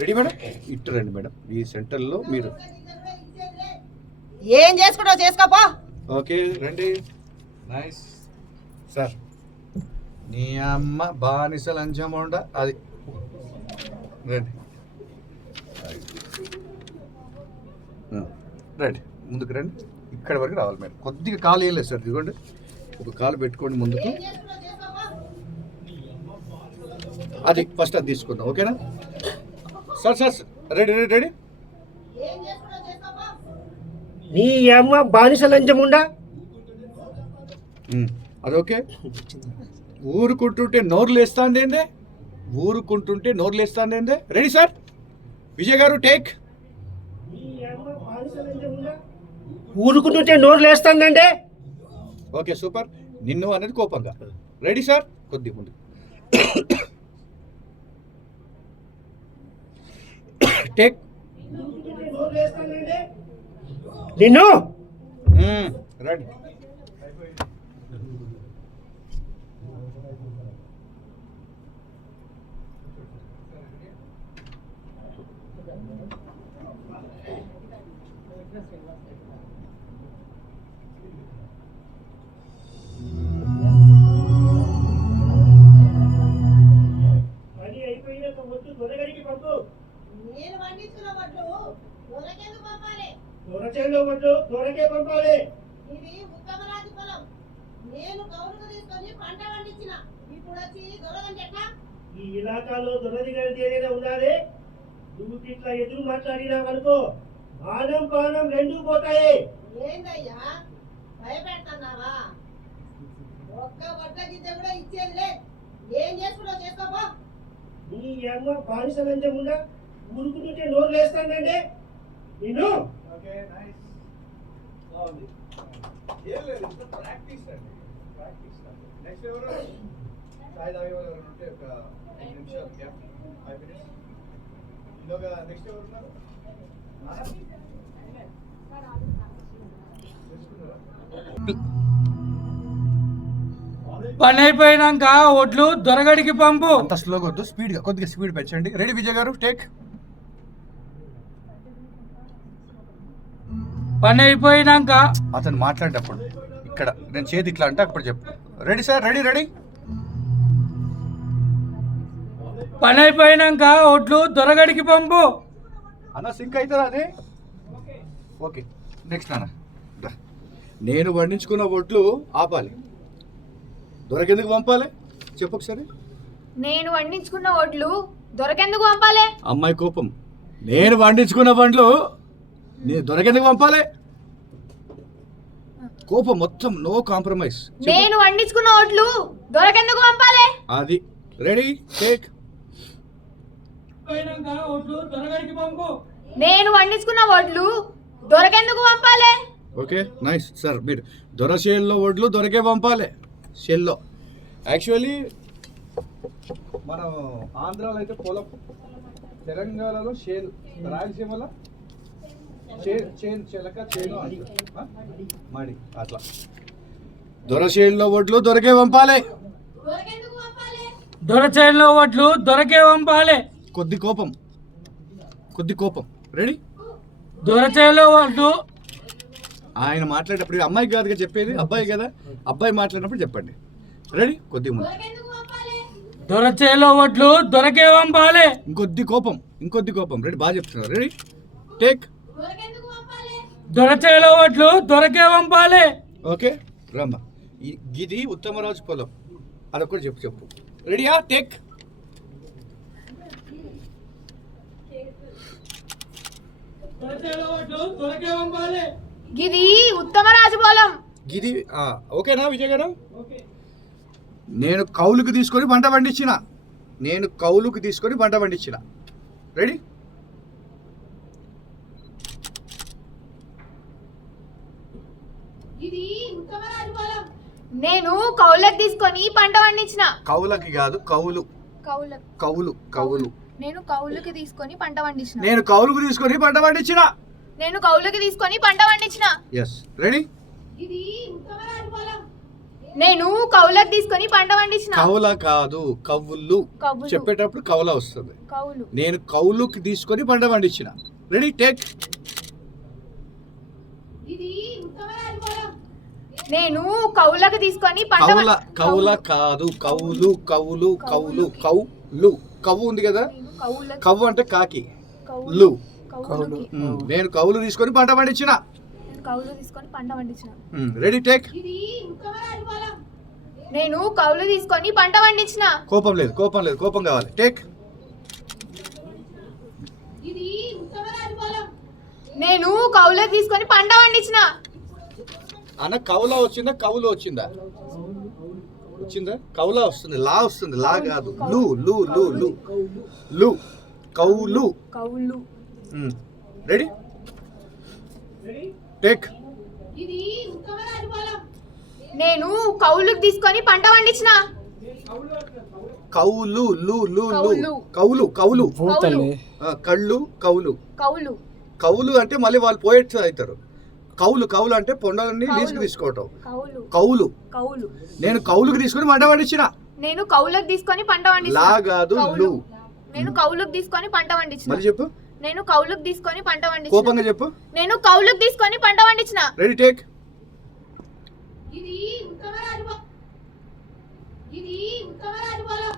Ready madam? ఇటు రండి మేడం. ఈ సెంటర్లో మీరు ఏం చేసుకుంటావు చేసుకోపో. ఓకే రండి. Nice sir. నీ అమ్మ బానిస లంచం ఉండ అది. రండి ముందుకు రండి. ఇక్కడ వరకు రావాలి మేడం. కొద్దిగా కాలు ఏం లేదు సార్. ఇదిగోండి, ఒక కాలు పెట్టుకోండి ముందుకు. అది ఫస్ట్ అది తీసుకుందాం. ఓకేనా సార్? రెడీ. నీ అమ్మ బానిస లంచముండా. అది ఓకే. ఊరుకుంటుంటే నోరు లేస్తాందేందే. Ready sir? విజయ్ గారు, టేక్. ఊరుకుంటుంటే నోరు లేస్తాందండి. Okay super. నిన్ను అనేది కోపంగా. Ready sir? కొద్ది ముందు. టేక్. నిన్ను రెడీ. నేను పండించిన వడ్లు దొరకేందుకు పంపాలి? దొరకే పంపాలి. ఇది ఉత్తమరాజు పొలం. నేను కౌలుకు తీసుకొని పంట పండించిన. ఇప్పుడు వచ్చి దొరదంటే ఎట్లా? ఈ ఇలాకాలో దొరది గడిది ఏదైనా ఉండాలి. నువ్వు ఇట్లా ఎదురు మాట్లాడినావనుకో, మానం ప్రాణం రెండు పోతాయి. ఏందయ్యా భయపెడుతున్నావా? ఒక్క వడ్ల గింజ కూడా ఇచ్చేది లేదు. ఏం చేసుకుంటావు చేసుకోపో. నీ అమ్మ బానిస లంచముండా. ఊరుకుంటుంటే నోరు లేస్తానండి నిన్ను. Okay nice. బాగుంది. ఏం లేదు, ప్రాక్టీస్ అండి. నెక్స్ట్ ఎవరు? చాయ్ తాగేవాళ్ళు ఎవరైనా ఉంటే ఒక 5 నిమిషాలు గ్యాప్, 5 minutes. ఈలోగా నెక్స్ట్ ఎవరు ఉన్నారు? పని అయిపోయినాక ఒడ్లు దొరగడికి పంపు. అంత స్లోగా వద్దు, స్పీడ్గా, కొద్దిగా స్పీడ్ పెంచండి. రెడీ విజయ్ గారు, టేక్. పని అయిపోయినాక అతను మాట్లాడేటప్పుడు ఇక్కడ నేను చేతి ఇట్లా అంటే అప్పుడు చెప్పు. Ready sir, ready ready. పని అయిపోయినాక ఒడ్లు దొరగడికి పంపు. అన్న సింక్ అవుతుందా అది? ఓకే, నెక్స్ట్ అన్న. దా. నేను వండించుకున్న ఒట్లు ఆపాలి, దొరకెందుకు పంపాలి చెప్పు ఒకసారి. నేను వండించుకున్న వడ్లు దొరకెందుకు పంపాలి? అమ్మాయి కోపం. నేను వండించుకున్న పండ్లు నేను దొరకెందుకు పంపాలి? కోపం మొత్తం, నో కాంప్రమైజ్. నేను వండించుకున్న వడ్లు దొరకెందుకు పంపాలి? అది రెడీ, టేక్. ఒడ్లు దొరగడికి పంపు. నేను వండించుకున్న వడ్లు దొరకెందుకు పంపాలి? Okay, nice sir. మీరు దొర షేల్లో ఒడ్లు దొరకే పంపాలి. షెల్లో యాక్చువల్లీ మనం ఆంధ్రాలో అయితే పొలం, తెలంగాణలో షేల్, రాయలసీమలో చెలక చేను మడి, అట్లా దొరషేల్లో ఒడ్లు దొరకే పంపాలి. దొరకెందుకు పంపాలి? దొరచేలో ఒడ్లు దొరకే పంపాలి. కొద్ది కోపం, కొద్ది కోపం. రెడీ. దొరచేలో ఒడ్లు ఆయన మాట్లాడేటప్పుడు అమ్మాయి కాదుగా చెప్పేది, అబ్బాయి కదా, అబ్బాయి మాట్లాడినప్పుడు చెప్పండి. రెడీ, కొద్ది ముందు. దొరకెందుకు పంపాలి? దొరచేలో ఒడ్లు దొరకే పంపాలి. ఇంకొద్ది కోపం, ఇంకొద్ది కోపం. రెడీ, బాగా చెప్తున్నారు. Ready, take. దొరకెందుకు పంపాలి? దొరచేలో ఒడ్లు దొరకే పంపాలి. ఓకే రమ్మ. ఇది ఉత్తమరాజు పొలం, అదొకటి చెప్పు చెప్పు. రెడీయా, టేక్. దొరచేలో ఒడ్లు దొరకే పంపాలి. గిది ఉత్తమరాజు పొలం. ఇది ఓకేనా విజయ్ గారు? నేను కౌలుకు తీసుకొని పంట పండించిన, నేను కౌలుకు తీసుకొని పంట పండించిన. రెడీ. ఇది ఉత్తమరాజు పొలం. నేను కౌలకు తీసుకొని పంట పండించిన. కౌలకి కాదు, కౌలు, కౌల కౌలు, కౌలు. నేను కౌలుకి తీసుకొని పంట పండించిన. నేను కౌలుకు తీసుకొని పంట పండించిన. నేను కౌలుకి తీసుకొని పంట పండించిన. Yes, ready. ఇది ఉత్తమరాజు పొలం. నేను కౌలకు తీసుకొని పంట పండించిన. కౌల కాదు, కవులు. కవులు. చెప్పేటప్పుడు కౌల వస్తుంది. కౌలు. నేను కౌలుకి తీసుకొని పంట పండించిన. Ready, take. ఇది ఉత్తమరాజు పొలం. నేను కౌలకు తీసుకొని పంట కౌల, కౌల కాదు, కౌలు, కౌలు, కౌలు, కౌలు. కవ్వు ఉంది కదా, కౌలకు కవ్వు అంటే కాకి, కౌలు. లు. కౌలుకి. నేను కౌలు తీసుకొని పంట పండించిన. నేను కౌలు తీసుకొని పంట పండించిన. Ready, take. ఇది ఉత్తమరాజు పొలం. నేను కౌలు తీసుకొని పంట పండించిన. కోపం లేదు, కోపం లేదు, కోపం కావాలి. టేక్. ఇది ఉత్తమరాజు పొలం. నేను కౌలకు తీసుకొని పంట పండించిన. అన్న కౌల వచ్చిందా, కౌలు వచ్చిందా? వచ్చిందా? కౌల వస్తుంది, లా వస్తుంది, లా కాదు, లు లు లు లు లు, కౌలు. కౌలు. Ready, take. ఇది ఉత్తమరాజు పొలం. నేను కౌలుకు తీసుకొని పంట పండించిన. కౌలు, లు లు లు, కౌలు. కౌలు, కౌలు. కౌలు. కళ్ళు, కౌలు. కౌలు. కౌలు అంటే మళ్ళీ వాళ్ళు పోయేట్స్ అవుతారు. కౌలు, కౌలు అంటే పొండాలన్నీ లీజుకు తీసుకోవటం. కౌలు. కౌలు. కౌలు. నేను కౌలుకు తీసుకొని పంట పండించిన. నేను కౌలుకు తీసుకొని పంట పండించిన. లా కాదు, లు. నేను కౌలుకు తీసుకొని పంట పండించిన. మళ్ళీ చెప్పు, నేను కౌలుకు తీసుకొని పంట పండించిన. కోపంగా చెప్పు. నేను కౌలుకు తీసుకొని పంట పండించిన. Ready, take. ఇది ఉత్తమరాజు పొలం. ఇది ఉత్తమరాజు పొలం.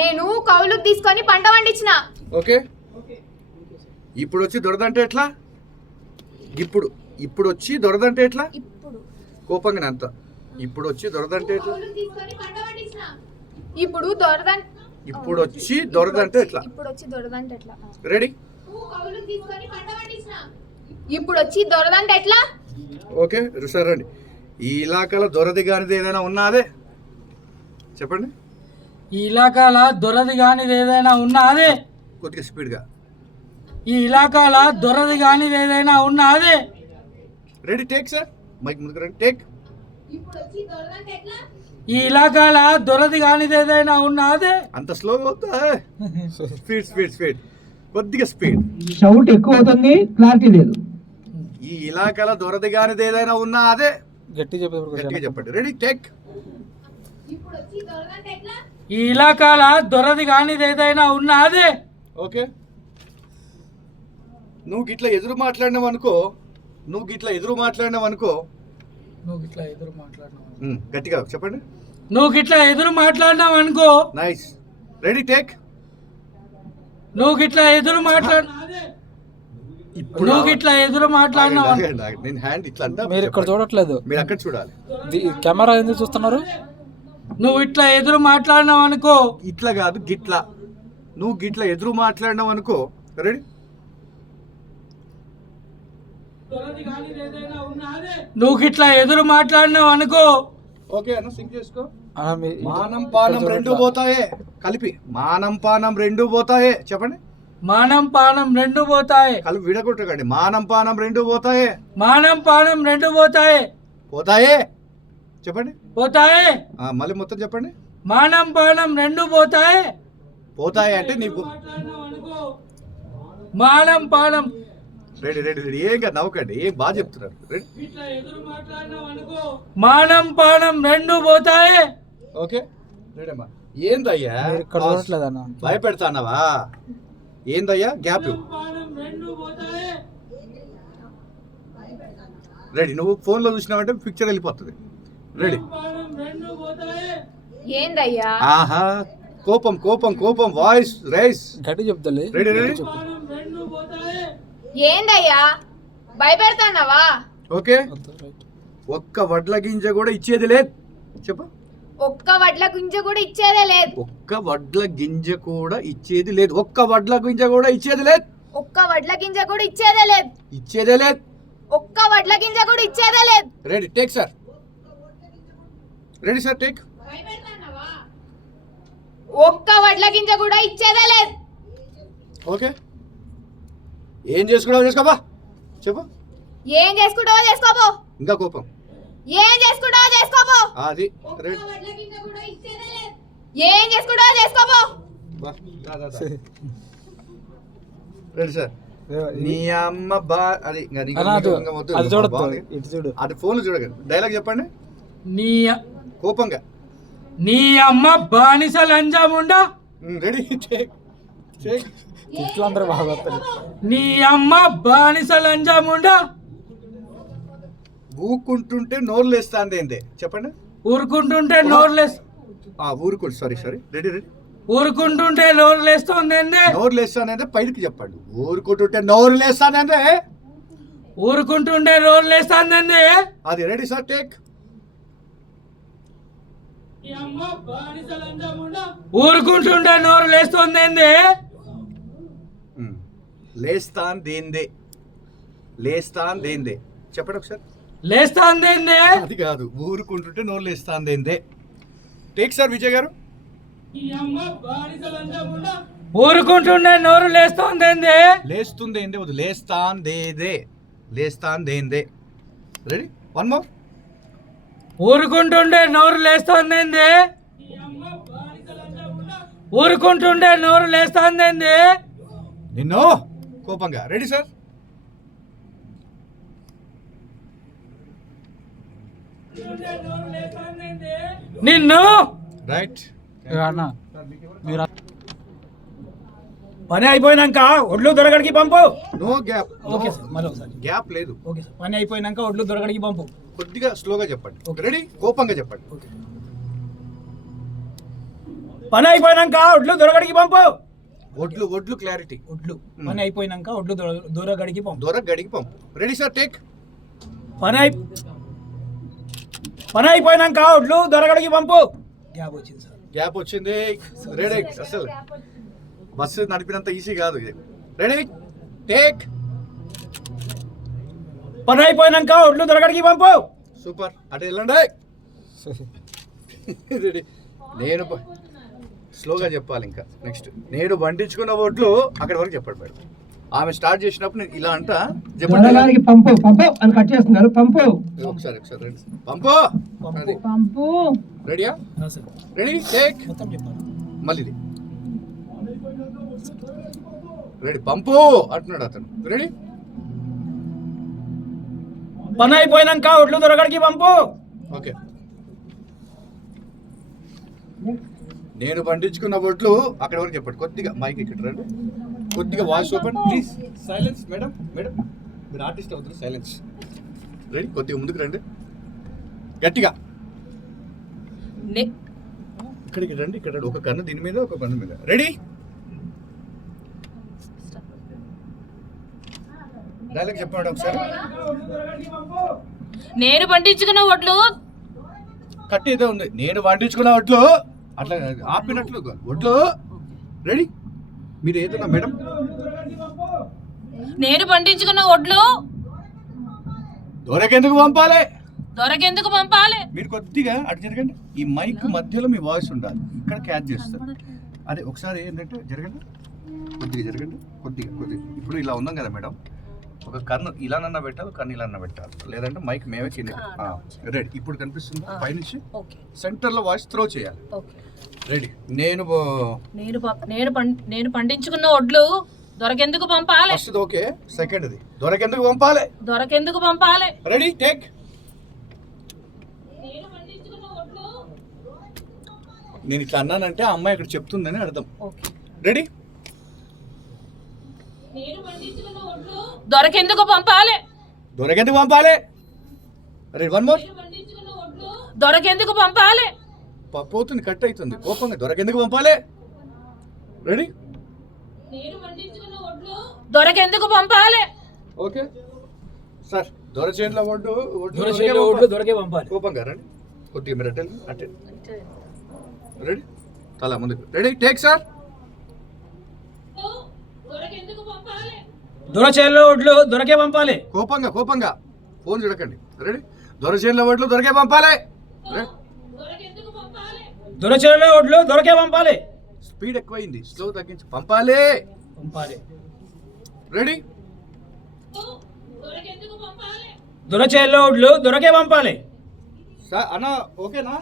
నేను కౌలుకు తీసుకొని పంట పండించిన. ఓకే, ఇప్పుడు వచ్చి దొరదంటే ఎట్లా? ఇప్పుడు ఇప్పుడు వచ్చి దొరదంటే ఎట్లా? ఇప్పుడు కోపంగా అంత. ఇప్పుడు వచ్చి దొరదంటే ఎట్లా? కౌలుకు తీసుకొని పంట పండించిన. ఇప్పుడు దొరదం ఇప్పుడు వచ్చి దొరదంటే ఎట్లా? ఇప్పుడు వచ్చి దొరదంటే ఎట్లా? రెడీ. కౌలుకు తీసుకొని పంట పండించిన. ఇప్పుడు వచ్చి దొరదంటే ఎట్లా? ఓకే సరే రండి. ఈ ఇలాకాలో దొరది కానిది ఏదైనా ఉన్నదే చెప్పండి. ఈ ఇలాకాల దొరది కానిది ఏదైనా ఉన్నదే. కొద్దిగా స్పీడ్గా. ఈ ఇలాకాల దొరది కానిది ఏదైనా ఉన్నదే. Ready, take sir. మైక్ ముందుకు రండి, టేక్. ఇప్పుడు వచ్చి దొరదంటే ఎట్లా? ఈ ఇలాకాల దొరది కానిది ఏదైనా ఉన్నదే. అంత స్లోగా అవుతా. స్పీడ్ స్పీడ్ స్పీడ్, కొద్దిగా స్పీడ్. షౌట్ ఎక్కువ అవుతుంది, క్లారిటీ లేదు. ఈ ఇలాకాల దొరది కానిది ఏదైనా ఉన్నా అదే. గట్టిగా గట్టిగా చెప్పండి. Ready take. ఇప్పుడు వచ్చి దొరదంటే ఎట్లా? ఈ ఇలాకాల దొరది కానిది ఏదైనా ఉన్నదే. ఓకే, నువ్వు గిట్లా ఎదురు మాట్లాడినావు అనుకో, నువ్వు ఇట్లా ఎదురు మాట్లాడినావు. గట్టిగా చెప్పండి. నువ్వు ఇట్లా ఎదురు మాట్లాడినావు అనుకో. నైస్. Ready take. నువ్వు ఇట్లా ఎదురు ఇప్పుడు నువ్వు ఇట్లా ఎదురు మాట్లాడినావు. నేను హ్యాండ్ ఇట్లా అంటా. మీరు ఇక్కడ చూడట్లేదు, మీరు అక్కడ చూడాలి. కెమెరా ఎందుకు చూస్తున్నారు? నువ్వు ఇట్లా ఎదురు మాట్లాడినావు అనుకో. ఇట్లా కాదు, గిట్లా. నువ్వు గిట్లా ఎదురు మాట్లాడినావు అనుకో. రెడీ. నువ్వు ఇట్లా ఎదురు మాట్లాడినావు అనుకో. ఓకే అన్న, సింక్ చేసుకో. మానం పానం రెండు పోతాయే. కలిపి మానం పానం రెండు పోతాయే. చెప్పండి. మానం పానం రెండు పోతాయి. కలిపి విడగొట్టకండి. మానం పానం రెండు పోతాయే. మానం పానం రెండు పోతాయి. పోతాయే చెప్పండి. పోతాయి. మళ్ళీ మొత్తం చెప్పండి. మానం పానం రెండు పోతాయి. పోతాయి అంటే నీకు మానం పానం. Ready ready ready. ఏం కాదు, నవ్వకండి. ఏం బాగా చెప్తున్నారు. రెడీ. మానం పానం రెండు పోతాయి. ఓకే రెడీ అమ్మా. ఏందయ్యా భయపెడతానవా? ఏందయ్యా గ్యాప్? రెడీ. నువ్వు ఫోన్లో చూసినావంటే పిక్చర్ వెళ్ళిపోతుంది. రెడీ. ఏందయ్యా? ఆహా, కోపం కోపం కోపం, వాయిస్ రైస్. గట్టి చెప్తాలి. Ready ready. ఏందయ్యా భయపెడతానవా? ఓకే. ఒక్క వడ్ల గింజ కూడా ఇచ్చేది లేదు. చెప్పు. ఒక్క వడ్ల గింజ కూడా ఇచ్చేదే లేదు. ఒక్క వడ్ల గింజ కూడా ఇచ్చేది లేదు. ఒక్క వడ్ల గింజ కూడా ఇచ్చేది లేదు. ఒక్క వడ్ల గింజ కూడా ఇచ్చేదే లేదు. ఇచ్చేదే లేదు. ఒక్క వడ్ల గింజ కూడా ఇచ్చేదే లేదు. Ready take sir. Ready sir take. ఒక్క వడ్ల గింజ కూడా ఇచ్చేదే లేదు. ఓకే. ఏం చేసుకున్నావు చేసుకోబా. చెప్పు. ఏం చేసుకుంటావో చేసుకోపో. ఇంకా కోపం. ఏం చేసుకుంటావో చేసుకోపో. అది రెడీ. వడ్ల గింజ కూడా ఇచ్చేదే లేదు. ఏం చేసుకుంటావో చేసుకోపో. Ready sir. నీ అమ్మ అది చూడు. అది ఫోన్ చూడగండి. డైలాగ్ చెప్పండి. నీ కోపంగా. నీ అమ్మ బానిస లంజముండా. Ready take take. అందరూ బాగా. నీ అమ్మ బానిస లంజముండా. ఊరుకుంటుంటే నోరు లేస్తాంది ఏంది చెప్పండి. ఊరుకుంటుంటే నోరు లేస్. ఊరుకుంటు సారీ సారీ. Ready ready. ఊరుకుంటుంటే నోరు లేస్తుంది. నోరు లేస్తానంటే పైకి చెప్పండి. ఊరుకుంటుంటే నోరు లేస్తానంటే. ఊరుకుంటుంటే నోరు లేస్తుంది. అది రెడీ సార్ టేక్. ఊరుకుంటుంటే నోరు లేస్తుంది. లేస్తాన్ దేందే. లేస్తాన్ దేందే చెప్పండి ఒకసారి. లేస్తుంది. అది కాదు, ఊరుకుంటుంటే నోరు లేస్తాన్ దేందే. Take sir Vijay garu. ఊరుకుంటుంటే నోరు లేస్తుంది. లేస్తుంది ఏందే వద్దు. లేస్తాన్ దేదే. లేస్తాన్ దేందే. Ready one more. ఊరుకుంటుంటే నోరు లేస్తుంది. ఊరుకుంటుంటే నోరు లేస్తుంది. నిన్ను కోపంగా. Ready sir. నిన్ను రైట్. పని అయిపోయినాక ఒడ్లు దొరకడికి పంపు. No gap. ఓకే సార్, మళ్ళీ ఒకసారి. గ్యాప్ లేదు. ఓకే సార్, పని అయిపోయినాక ఒడ్లు దొరకడికి పంపు. కొద్దిగా స్లోగా చెప్పండి. రెడీ కోపంగా చెప్పండి. పని అయిపోయినాక ఒడ్లు దొరకడికి పంపు. ఒడ్లు ఒడ్లు క్లారిటీ. ఒడ్లు పని అయిపోయినాక ఒడ్లు దొరకడికి పంపు. దూర గడికి పంపు. Ready sir take. పని అయిపోయినాక ఒడ్లు దొరకడికి పంపు. గ్యాప్ వచ్చింది సార్. గ్యాప్ వచ్చింది. రెడీ. అసలు బస్సు నడిపినంత ఈజీ కాదు ఇది. Ready take. పని అయిపోయినాక ఒడ్లు దొరకడికి పంపు. సూపర్. అటు వెళ్ళండి. రెడీ. నేను స్లోగా చెప్పాలి. ఇంకా నెక్స్ట్ నేను వండించుకున్న ఒడ్లు అక్కడి వరకు చెప్పండి మేడం. ఆమె స్టార్ట్ చేసినప్పుడు నేను ఇలా అంట దొరగానికి పంపు పంపు అని కట్ చేస్తున్నారు. పంపు ఒకసారి రండి. పంపు రెడీయా? Ready take. మళ్ళీ ఇది రెడీ. పంపు అంటున్నాడు అతను. రెడీ? పని అయిపోయినాక ఒడ్లు దొరకడికి పంపు. ఓకే. నేను పండించుకున్న ఒడ్లు అక్కడ వరకు చెప్పండి. కొద్దిగా మైక్ ఇక్కడ రండి. కొద్దిగా voice open please. Silence madam. మీరు ఆర్టిస్ట్ అవుతారు. సైలెన్స్. రెడీ? కొద్దిగా ముందుకు రండి. గట్టిగా ఇక్కడికి రండి. ఇక్కడ ఒక కన్ను దీని మీద, ఒక కన్ను మీద. రెడీ? డైలాగ్ చెప్పండి ఒకసారి. నేను పండించుకున్న ఒడ్లు కట్టి ఏదో ఉంది. నేను పండించుకున్న ఒడ్లు అట్లా ఆపినట్లు ఒడ్లు. రెడీ? మీరు ఏదన్నా మేడం? నేను పండించుకున్న ఒడ్లు దొరకెందుకు పంపాలి? పంపాలి? మీరు కొద్దిగా అటు జరగండి. ఈ మైక్ మధ్యలో మీ వాయిస్ ఉండాలి. ఇక్కడ క్యాచ్ చేస్తారు. అదే ఒకసారి ఏంటంటే జరగండి. కొద్దిగా జరగండి. కొద్దిగా. ఇప్పుడు ఇలా ఉన్నాం కదా మేడం, ఒక కన్ను ఇలానన్నా పెట్టాలి, కన్ను ఇలానన్నా పెట్టాలి, లేదంటే మైక్ మేమే కింద. రెడీ? ఇప్పుడు కనిపిస్తుంది పైనుంచి సెంటర్లో వాయిస్ త్రో చేయాలి. రెడీ? నేను పండించుకున్న ఒడ్లు దొరకెందుకు పంపాలి? First okay. సెకండ్ అది దొరకెందుకు పంపాలి? Ready take. నేను ఇట్లా అన్నానంటే ఆ అమ్మాయి ఇక్కడ చెప్తుందని అర్థం. రెడీ? దొరకెందుకు పంపాలి? రెడీ? One more. దొరకెందుకు పంపాలి? పోతుంది, కట్ అవుతుంది కోపంగా. దొరకెందుకు పంపాలి? రెడీ? దొరకెందుకు పంపాలి? Okay sir. దొర చేతిలో ఒడ్డు దొరకే పంపాలి. కోపంగా రండి. కొద్దిగా మీరు అట్టే. రెడీ? తల ముందుకు. Ready take sir. దొర చేతిలో ఒడ్లు దొరకే పంపాలి. కోపంగా ఫోన్ చూడకండి. రెడీ? దొర చేతిలో ఒడ్లు దొరకే పంపాలి. దొర చేతిలో ఒడ్లు దొరకే పంపాలి. స్పీడ్ ఎక్కువైంది, స్లో తగ్గించి పంపాలి. రెడీ? దొర చేతిలో ఒడ్లు దొరకే పంపాలి. సార్ అన్న ఓకేనా?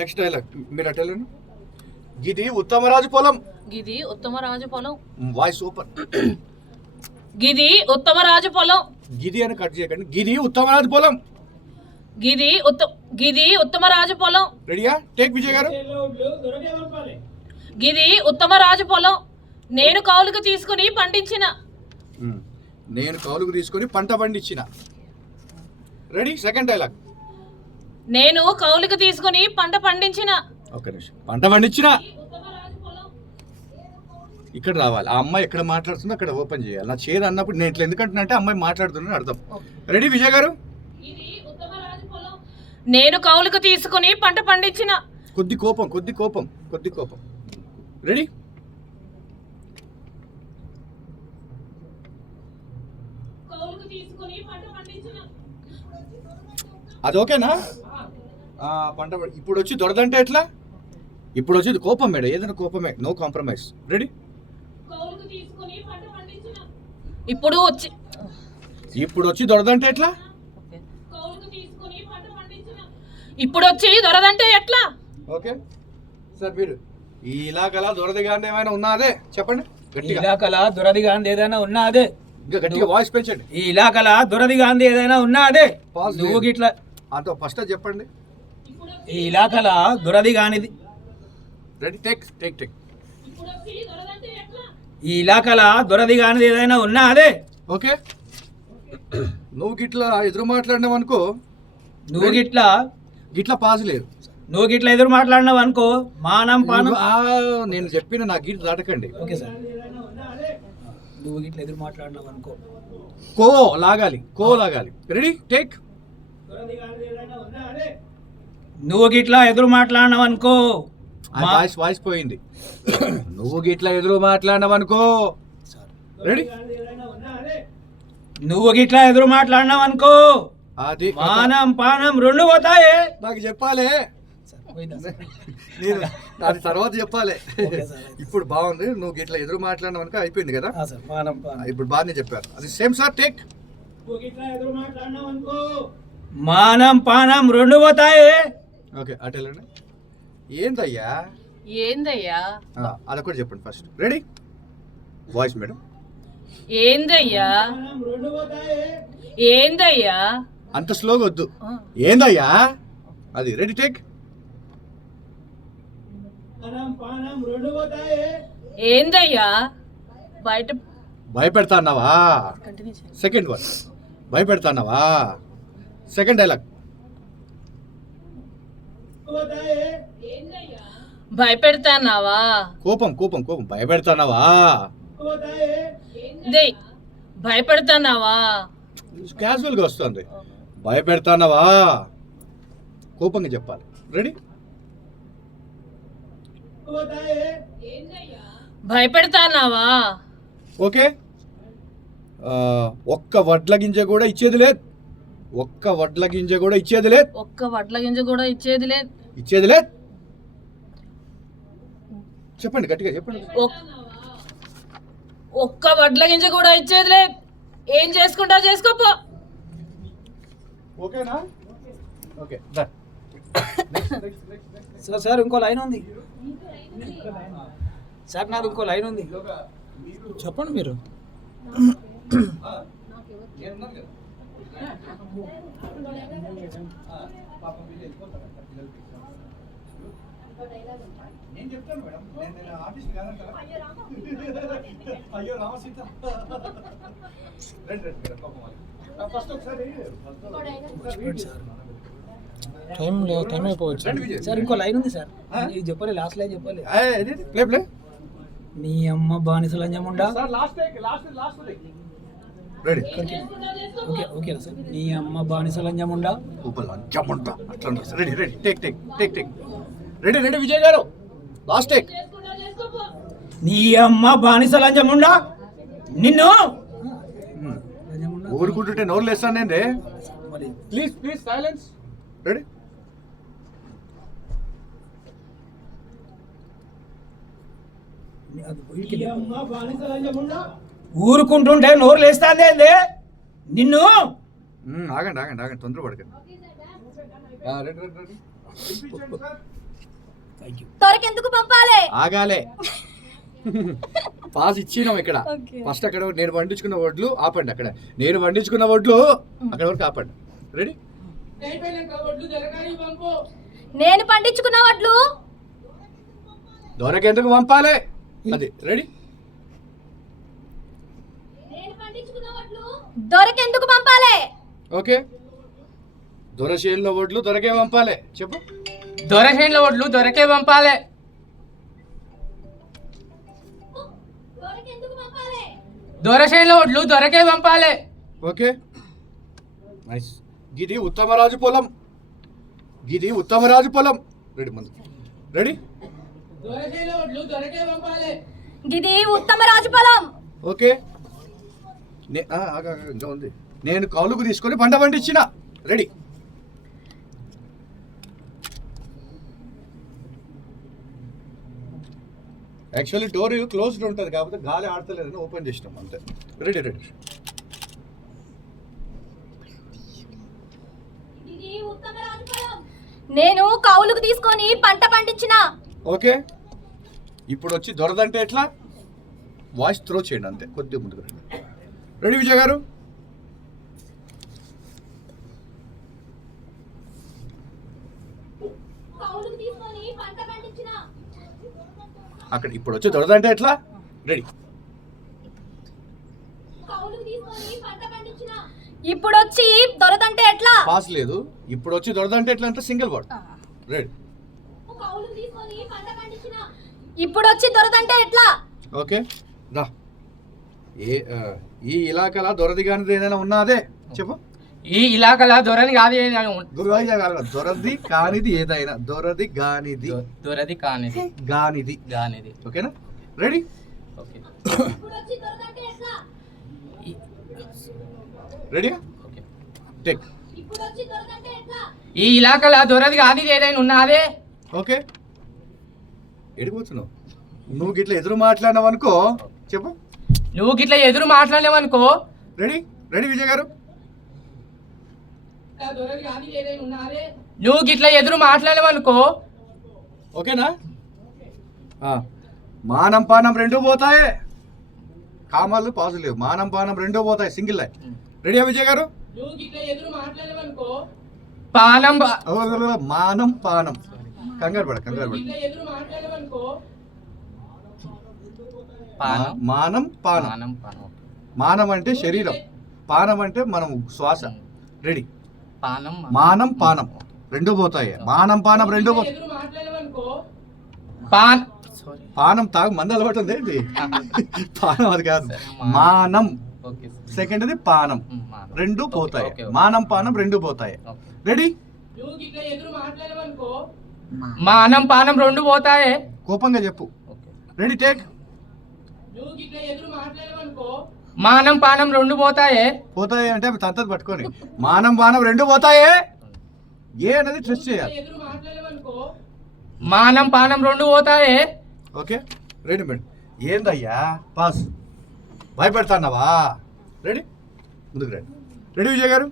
నెక్స్ట్ డైలాగ్ మీరు అటు వెళ్ళండి. గిది ఉత్తమరాజు పొలం. Voice open. ఉత్తమరాజు పొలం. గిది అని కట్ చేయకండి. గిది ఉత్తమరాజు పొలం. ఉత్తమరాజు పొలం. రెడీయా? టేక్ విజయ్ గారు. ఉత్తమరాజు పొలం. నేను కౌలుకు తీసుకుని పంట పండించిన. రెడీ? Second dialogue. నేను కౌలుకు తీసుకుని పంట పండించిన. ఒక్క నిమిషం. పంట పండించిన ఇక్కడ రావాలి. ఆ అమ్మాయి ఎక్కడ మాట్లాడుతుందో అక్కడ ఓపెన్ చేయాలి. నా చేదు అన్నప్పుడు నేను ఇట్లా ఎందుకంటున్నా అంటే అమ్మాయి మాట్లాడుతుందని అర్థం. రెడీ విజయ్ గారు? నేను కౌలుకు తీసుకుని పంట పండించిన. కొద్ది కోపం. రెడీ? అది ఓకేనా? పంట ఇప్పుడు వచ్చి దొరదంటే ఎట్లా? ఇప్పుడు వచ్చేది కోపం మేడం. ఏదైనా కోపమే, నో కాంప్రమైజ్. రెడీ? ఇప్పుడు వచ్చి దొరదంటే ఎట్లా? Okay sir. మీరు ఈ ఇలాకలా దొరదిగాంది ఏమైనా ఉన్నదే చెప్పండి గట్టిగా. ఇలాకలా దొరదిగాంది ఏదైనా ఉన్నదే. ఇంకా గట్టిగా వాయిస్ పెంచండి. ఈ ఇలాకలా దొరదిగాంది ఏదైనా ఉన్నదే. నువ్వు గిట్లా అంత ఫస్ట్ చెప్పండి. ఈ ఇలాకలా దొరదిగానిది. Ready take. ఈ ఇలాకలా దొరదిగానిది ఏదైనా ఉన్నదే. ఓకే. నువ్వు గిట్లా ఎదురు మాట్లాడినావు అనుకో. నువ్వు గిట్లా పాజు లేదు. నువ్వు గిట్లా ఎదురు మాట్లాడినావు అనుకో, మానం పానం. నేను చెప్పిన నా గీత దాటకండి. Okay sir. నువ్వు గిట్లా ఎదురు మాట్లాడినావు అనుకో, కో లాగాలి. Ready take. నువ్వు గిట్లా ఎదురు మాట్లాడినావు అనుకో. వాయిస్ పోయింది. నువ్వు గిట్లా ఎదురు మాట్లాడినావు అనుకో. రెడీ? నువ్వు గిట్లా ఎదురు మాట్లాడినావు అనుకో, అది మానం పానం రెండు పోతాయి. నాకు చెప్పాలి. నేను అది తర్వాత చెప్పాలి. ఇప్పుడు బాగుంది, నువ్వు ఇట్లా ఎదురు మాట్లాడినావు అనుకో అయిపోయింది కదా. ఇప్పుడు బాగానే చెప్పారు. అది సేమ్ సార్ టేక్. నువ్వు ఇట్లా ఎదురు మాట్లాడినావు అనుకో మానం పానం రెండు పోతాయి. ఓకే అటు వెళ్ళండి. ఏందయ్యా ఏందయ్యా అదొకటి చెప్పండి ఫస్ట్. Ready voice madam. ఏందయ్యా పానం రెండు పోతాయి ఏందయ్యా అంత స్లోగా వద్దు. ఏందయ్యా అది. Ready take. పానం రెండు పోతాయి ఏందయ్యా బయట భయపెడతా అన్నావా? Second one. భయపెడతా అన్నావా? Second dialogue. పోతాయి భయపెడతాన్నావా కోపం కోపం కోపం. భయపెడతానావా? పోతాయి భయపెడతాన్నావా క్యాజువల్గా వస్తుంది. భయపెడతానావా? కోపంగా చెప్పాలి. రెడీ పోతాయి భయపెడతాన్నావా ఓకే. ఒక్క వడ్ల గింజ కూడా ఇచ్చేది లేదు. ఒక్క వడ్ల గింజ కూడా ఇచ్చేది లేదు. ఒక్క వడ్ల గింజ కూడా ఇచ్చేది లేదు. ఇచ్చేది లేదు. చెప్పండి గట్టిగా చెప్పండి. ఒక్క వడ్ల గింజ కూడా ఇచ్చేది లేదు. ఏం చేసుకుంటా చేసుకోపో. ఓకేనా? ఓకే సార్ ఇంకో లైన్ ఉంది సార్, నాకు ఇంకో లైన్ ఉంది, చెప్పండి మీరు. నేను చెప్తాను మేడం. నేను ఆర్టిస్ట్ కాదంటారా? అయ్యో రామసీత. రండి రండి మేడం. ఫస్ట్ ఒకసారి టైం అయిపోవచ్చు సార్. ఇంకో లైన్ ఉంది సార్, ఇది చెప్పాలి, లాస్ట్ లైన్ చెప్పాలి. Play play. నీ అమ్మ బానిస లంజముండా. Ready okay sir. నీ అమ్మ బానిస లంజముండా. లంచముంటా అట్లా. Ready ready take take take take. Ready ready Vijay గారు లాస్ట్ టేక్. నీ అమ్మ బానిస లంజముండా నిన్ను. ఊరుకుంటుంటే నోరు లేస్తాను నేను. Please please silence. రెడీ ఊరుకుంటుంటే నోరు లేస్తాందే నిన్ను. ఆగండి ఆగండి ఆగండి, తొందర పడకండి. Ready ready ready. దొరకెందుకు పంపాలి? ఆగాలే. పాస్ ఇచ్చినాం ఇక్కడ. ఫస్ట్ అక్కడ నేను వండించుకున్న వడ్లు ఆపండి. అక్కడ నేను వండించుకున్న వడ్లు అక్కడ వరకు ఆపండి. రెడీ నేను పండించుకున్న వడ్లు దొరకెందుకు పంపాలి. అది రెడీ. దొరకెందుకు పంపాలి? ఓకే. దొరశేనులో వడ్లు దొరకే పంపాలి. చెప్పు. దొరసేన్ల ఒడ్లు దొరకే పంపాలి. దొరసేన్ల ఒడ్లు దొరకే పంపాలి. Okay nice. గిది ఉత్తమరాజు పొలం. గిది ఉత్తమరాజు పొలం. రెడీ ముందు. రెడీ దొరసేన్ల ఒడ్లు దొరకే పంపాలి. ఇది ఉత్తమ రాజుపలం. ఓకే. ఇంకా ఉంది. నేను కౌలుకు తీసుకొని పంట పండించిన. రెడీ యాక్చువల్లీ డోర్ క్లోజ్డ్ ఉంటుంది కాబట్టి గాలి ఆడతలేదని ఓపెన్ చేసినాం అంతే. Ready ready. నేను కౌలుకు తీసుకొని పంట పండించిన. ఓకే. ఇప్పుడు వచ్చి దొరదంటే ఎట్లా? వాయిస్ త్రో చేయండి అంతే, కొద్దిగా ముందుకు రండి. రెడీ విజయ్ గారు. అక్కడ ఇప్పుడు వచ్చి దొరదంటే ఎట్లా? రెడీ ఇప్పుడు వచ్చి దొరదంటే ఎట్లా? పాస్ లేదు. ఇప్పుడు వచ్చి దొరదంటే ఎట్లా అంటే సింగిల్ వర్డ్. రెడీ ఇప్పుడు వచ్చి దొరదంటే ఎట్లా? ఓకే రా. ఈ ఇలాకలా దొరది కానిది ఏదైనా ఉన్నదే చెప్పు. ఈ ఇలాకల దొరని కాదు, దొరది కానిది ఏదైనా. దొరది కానిది. దొరది కానిది. గానిది. గానిది. ఓకేనా? Ready okay. Ready okay. Take. ఈ ఇలాకలా దొరది కాదు ఏదైనా ఉన్నదే. ఓకే ఎడిపోతున్నావు నువ్వు గిట్ల ఎదురు మాట్లాడినావు అనుకో చెప్పు. నువ్వు గిట్లా ఎదురు మాట్లాడలేవనుకో. రెడీ రెడీ విజయ్ గారు నువ్వు గిట్లా ఎదురు మాట్లాడలేవనుకో. ఓకేనా? మానం పానం రెండూ పోతాయి, కామాలు పాజు లేవు, మానం పానం రెండూ పోతాయి, సింగిల్ లైన్. రెడీయా విజయ్ గారు? నువ్వు గిట్లా ఎదురు మాట్లాడలేవనుకో. పానం మానం పానం కంగారు పడ ఎదురు మాట్లాడలేవనుకో. మానం పానం. మానం అంటే శరీరం, పానం అంటే మనం శ్వాస. రెడీ? మానం పానం రెండు పోతాయి, మానం పానం రెండు పోతాయి. పానం తాగు మంది అలవాటు ఉంది ఏంటి? పానం అది కాదు, మానం సెకండ్ అది పానం రెండు పోతాయి, మానం పానం రెండు పోతాయి. రెడీ? మానం పానం రెండు పోతాయి. కోపంగా చెప్పు. Ready take. మానం పానం రెండు పోతాయి. పోతాయి అంటే తంతది పట్టుకొని మానం పానం రెండు పోతాయి ఏ అనేది ట్రెస్ట్ చేయాలి. మానం పానం రెండు పోతాయి. Okay ready madam. ఏందయ్యా పాస్ భయపెడతాన్నావా? రెడీ? ముందుకు రండి. రెడీ విజయ్ గారు?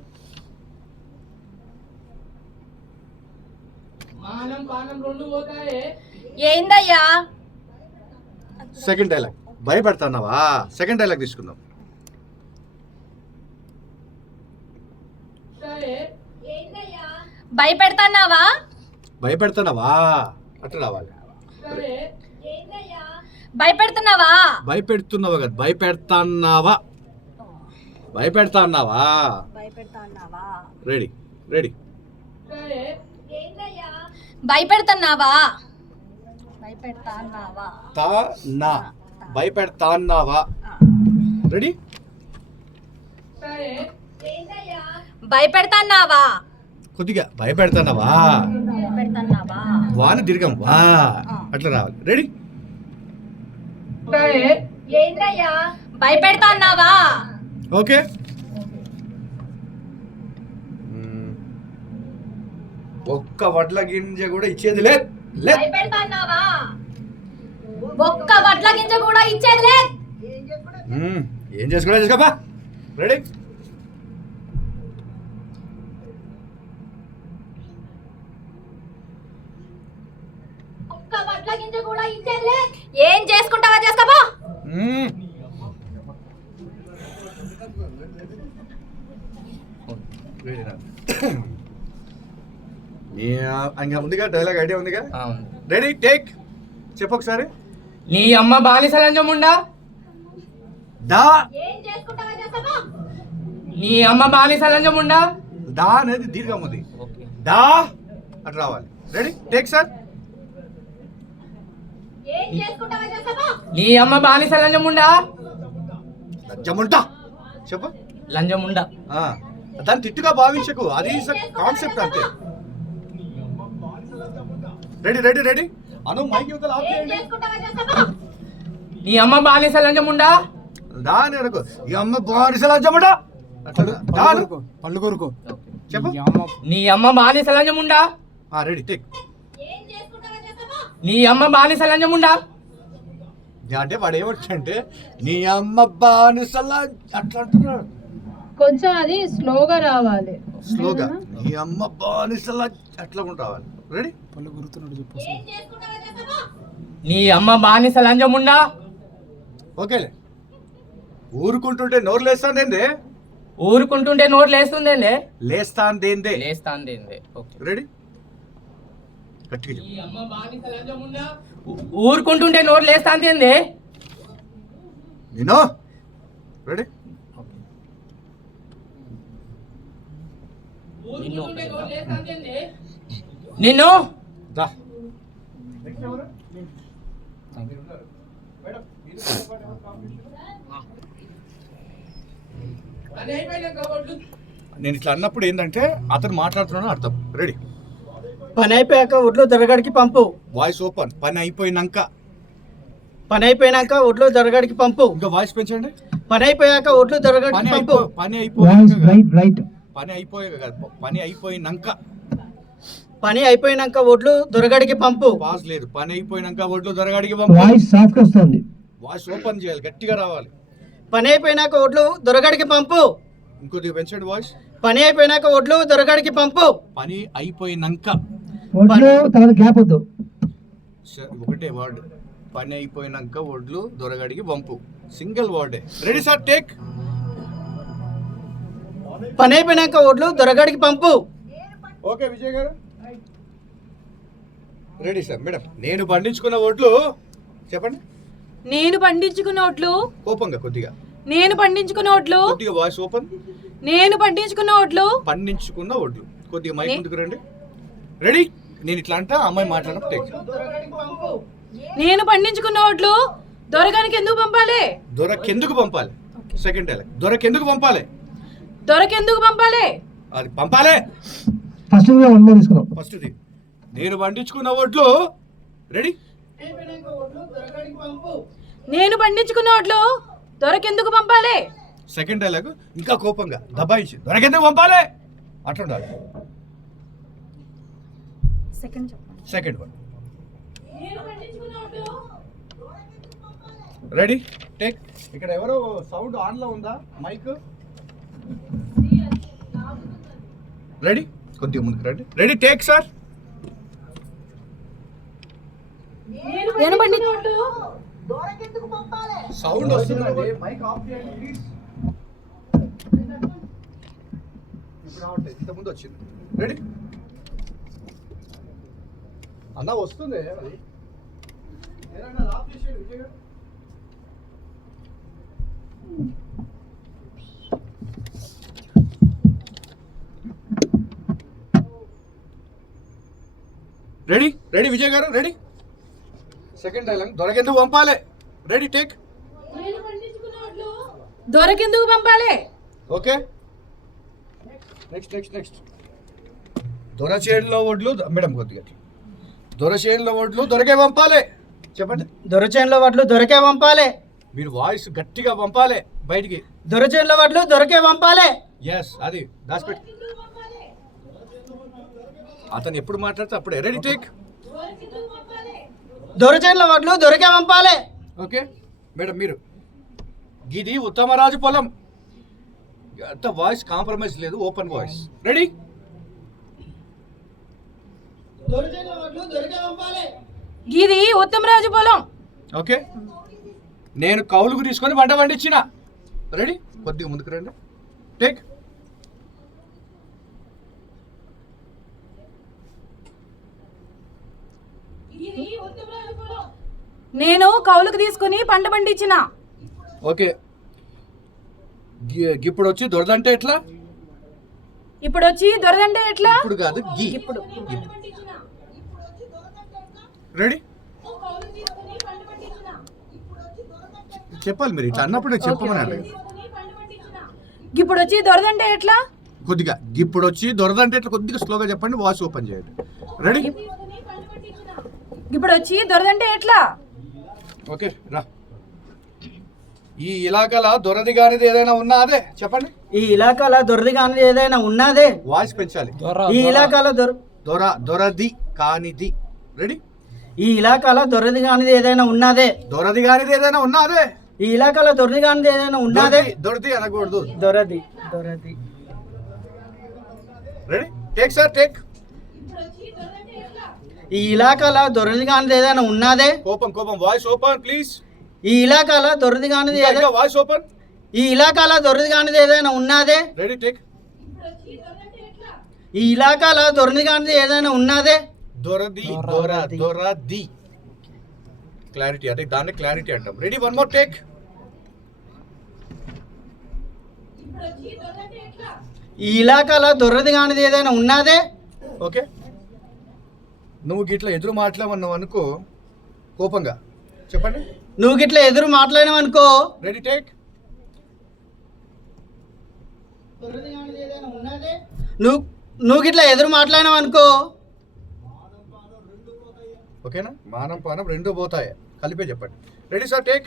మానం పానం రెండు పోతాయి. ఏందయ్యా? Second dialogue. భయపెడతాన్నావా? సెకండ్ డైలాగ్ తీసుకుందాం. భయపెడతాన్నావా? భయపెడతానావా అట్లా రావాలి. భయపెడుతున్నావా? భయపెడుతున్నావా కదా, భయపెడతాన్నావా, భయపెడతాన్నావా. Ready ready? భయపెడుతున్నావా? తా నా భయపెడతాన్నావా. రెడీ? భయపెడతాన్నావా? కొద్దిగా భయపెడతానావా, వాని దీర్ఘం వా అట్లా రావాలి. రెడీ? భయపెడతాన్నావా? ఓకే. ఒక్క వడ్ల గింజ కూడా ఇచ్చేది లేదు. భయపెడతాన్నావా? ఒక్క వడ్ల గింజ కూడా ఇచ్చేది లేదు. ఏం చేసుకోవడం చేసుకోపా. రెడీ? ఒక్క వడ్ల గింజ కూడా ఇచ్చేది లేదు. ఏం చేసుకుంటావా చేసుకోపా. ఇంకా ఉందిగా డైలాగ్ ఐడియా ఉందిగా? Ready take. చెప్పు ఒకసారి. నీ అమ్మ బానిసలంజముండా. దా. ఏం చేసుకుంటావా చేసుకోపా. నీ అమ్మ బానిసలంజముండా. దా అనేది దీర్ఘం ఉంది, దా అట్లా రావాలి. Ready take sir. ఏం చేసుకుంటావా చేసుకోపా. నీ అమ్మ బానిసలంజముండా. లంచముంటా చెప్పు. లంజముండా. దాన్ని తిట్టుగా భావించకు, అది కాన్సెప్ట్ అంతే. రెడీ రెడీ రెడీ అను మైక్ యువతల ఆఫ్ ఏం చేయండి. చేసుకుంటావా చేసుకోపా. నీ అమ్మ బానిసలంజముండా. దాని అనుకో ఈ అమ్మ బానిసలంజముండా పళ్ళు కొరుకో చెప్పు. నీ అమ్మ బానిసలంజముండా. Ready take. ఏం చేసుకుంటావా చేసుకోపా. నీ అమ్మ బానిసలంజముండా. అంటే వాడు ఏమంటే నీ అమ్మ బానిసల అట్లా అంటున్నాడు. కొంచెం అది స్లోగా రావాలి. స్లోగా నీ అమ్మ బానిసల అట్లా రావాలి. రెడీ? ఏం చేసుకుంటావా చేసుకోపా. నీ అమ్మ బానిసలంజముండా. ఓకేలే. ఊరుకుంటుంటే నోరు లేస్తాందేందే. ఊరుకుంటుంటే నోరు లేస్తుందేందే. లేస్తాందేందే. లేస్తాందేందే. Okay ready? గట్టిగా చెప్పు. నీ అమ్మ బానిసలంజముండా. ఊరుకుంటుంటే నోరు లేస్తాందేందే. నేను రెడీ? నిన్ను దా. నేను ఇట్లా అన్నప్పుడు ఏంటంటే అతను మాట్లాడుతున్నాను అర్థం. రెడీ? పని అయిపోయాక ఒడ్లు దొరగాడికి పంపు. Voice open. పని అయిపోయినాక. పని అయిపోయినాక ఒడ్లు దొరగాడికి పంపు. ఇంకా వాయిస్ పెంచండి. పని అయిపోయాక ఒడ్లు దొరగాడికి పంపు. పని అయిపోయాక. పని అయిపోయాక కాదు, పని అయిపోయినాక. పని అయిపోయినాక ఒడ్లు దొరగడికి పంపు. పాస్ లేదు. పని అయిపోయినాక ఒడ్లు దొరగాడికి పంపు. వాయిస్ సాఫ్ట్ వస్తుంది. వాయిస్ ఓపెన్ చేయాలి, గట్టిగా రావాలి. పని అయిపోయినాక ఒడ్లు దొరగడికి పంపు. ఇంకొద్దిగా పెంచండి వాయిస్. పని అయిపోయినాక ఒడ్లు దొరగడికి పంపు. పని అయిపోయినాక ఒడ్లు తర్వాత గ్యాప్ వద్దు. ఒకటే వర్డ్. పని అయిపోయినాక ఒడ్లు దొరగాడికి పంపు. సింగిల్ వర్డే. Ready sir, take. పని అయిపోయినాక ఒడ్లు దొరగడికి పంపు. ఓకే విజయ్ గారు రెడీ సార్. మేడం, నేను పండించుకున్న ఒడ్లు చెప్పండి. నేను పండించుకున్న ఒడ్లు. కోపంగా కొద్దిగా. నేను పండించుకున్న ఒడ్లు. కొద్దిగా వాయిస్ ఓపెన్. నేను పండించుకున్న ఒడ్లు. పండించుకున్న ఒడ్లు. కొద్దిగా మైక్ ముందుకు రండి. రెడీ. నేను ఇట్లా అంటా, అమ్మాయి మాట్లాడడం టేక్. నేను పండించుకున్న ఒడ్లు దొరగానికి ఎందుకు పంపాలి? దొరకెందుకు పంపాలి? Second dialogue. దొరకెందుకు పంపాలి? దొరకెందుకు పంపాలి? అది పంపాలే. ఫస్ట్ తీసుకున్నాం. ఫస్ట్ నేను పండించుకున్న ఒడ్లు. రెడీ. నేను పండించుకున్న ఒడ్లు దొరకెందుకు పంపాలి? సెకండ్ డైలాగ్ ఇంకా కోపంగా దబాయించి దొరకెందుకు పంపాలి అట్లుండాలి. Second one. Ready, take. ఇక్కడ ఎవరో సౌండ్ ఆన్ లో ఉందా మైక్? రెడీ, కొద్దిగా ముందుకు రండి. Ready, take sir. నేను పండించుకున్న ఒడ్లు దొరకెందుకు పంపాలి? సౌండ్ వస్తుందండి, మైక్ ఆఫ్ చేయండి ప్లీజ్. ఇప్పుడు రావట్లేదు, ఇంత ముందు వచ్చింది. రెడీ అన్న, వస్తుంది అది. ఏదన్నా ఆఫ్ చేసేయండి విజయ్ గారు. రెడీ, రెడీ విజయ్ గారు, రెడీ. సెకండ్ డైలాగ్ దొరకెందుకు పంపాలి. Ready, take. దొరకెందుకు పంపాలి? Okay, next. దొరచేనులో ఒడ్లు మేడం కొద్దిగా. దొరచేనులో ఒడ్లు దొరకే పంపాలి. చెప్పండి. దొరచేనులో వడ్లు దొరకే పంపాలి. మీరు వాయిస్ గట్టిగా పంపాలి బయటికి. దొరచేనులో వడ్లు దొరకే పంపాలి. ఎస్, అది దాచిపెట్టి. అతను ఎప్పుడు మాట్లాడితే అప్పుడే. Ready, take. దొరచేనులో వడ్లు దొరకే పంపాలి. ఓకే మేడం, మీరు. ఇది ఉత్తమరాజు పొలం. అంత వాయిస్ కాంప్రమైజ్ లేదు, ఓపెన్ వాయిస్. రెడీ. ఇది ఉత్తమరాజు పొలం. ఓకే, నేను కౌలుకు తీసుకొని పంట పండించిన. రెడీ, కొద్దిగా ముందుకు రండి. టేక్. నేను కౌలుకు తీసుకుని పంట పండించిన. ఓకే, ఇప్పుడు వచ్చి దొరదంటే ఎట్లా? ఇప్పుడు వచ్చి దొరదంటే ఎట్లా? ఇప్పుడు కాదు, గీ. ఇప్పుడు. రెడీ. చెప్పాలి మీరు, ఇట్లా అన్నప్పుడు చెప్పమని అడగదు. ఇప్పుడు వచ్చి దొరదంటే ఎట్లా? కొద్దిగా ఇప్పుడు వచ్చి దొరదంటే ఎట్లా కొద్దిగా స్లోగా చెప్పండి, వాయిస్ ఓపెన్ చేయండి. రెడీ. ఇప్పుడు వచ్చి దొరదంటే ఎట్లా? ఓకే, రా. ఈ ఇలాకాల దొరది కానిది ఏదైనా ఉన్నదే చెప్పండి. ఈ ఇలాకాల దొరది కానిది ఏదైనా ఉన్నదే. వాయిస్ పెంచాలి. ఈ ఇలాకాల దొరది కానిది. రెడీ. ఈ ఇలాకాల దొరది కానిది ఏదైనా ఉన్నదే. దొరది కానిది ఏదైనా ఉన్నదే. ఈ ఇలాకాల దొరది కానిది ఏదైనా ఉన్నదే. దొరది అనకూడదు, దొరది. Ready, take sir, take. ఈ ఇలాకాల దొరది కానిది ఏదైనా ఉన్నదే. కోపం, వాయిస్ ఓపెన్ ప్లీజ్. ఈ ఇలాకాల దొరది కానిది వాయిస్ ఓపెన్. ఈ ఇలాకాల దొరది కానిది ఏదైనా ఉన్నదే. Ready, take. ఈ ఇలాకాల దొరది కానిది ఏదైనా ఉన్నదే. దొరది. క్లారిటీ అంటే దాన్ని క్లారిటీ అంటాం. Ready, one more take. ఈ ఇలాకాల దొరది కానిది ఏదైనా ఉన్నదే. ఓకే, నువ్వు గిట్లా ఎదురు మాట్లాడమన్నావు అనుకో, కోపంగా చెప్పండి. నువ్వు గిట్లా ఎదురు మాట్లాడినావు అనుకో. Ready, take. నువ్వు గిట్లా ఎదురు మాట్లాడినావు అనుకో. ఓకేనా? మానం పానం రెండు పోతాయి, కలిపే చెప్పండి. Ready sir, take.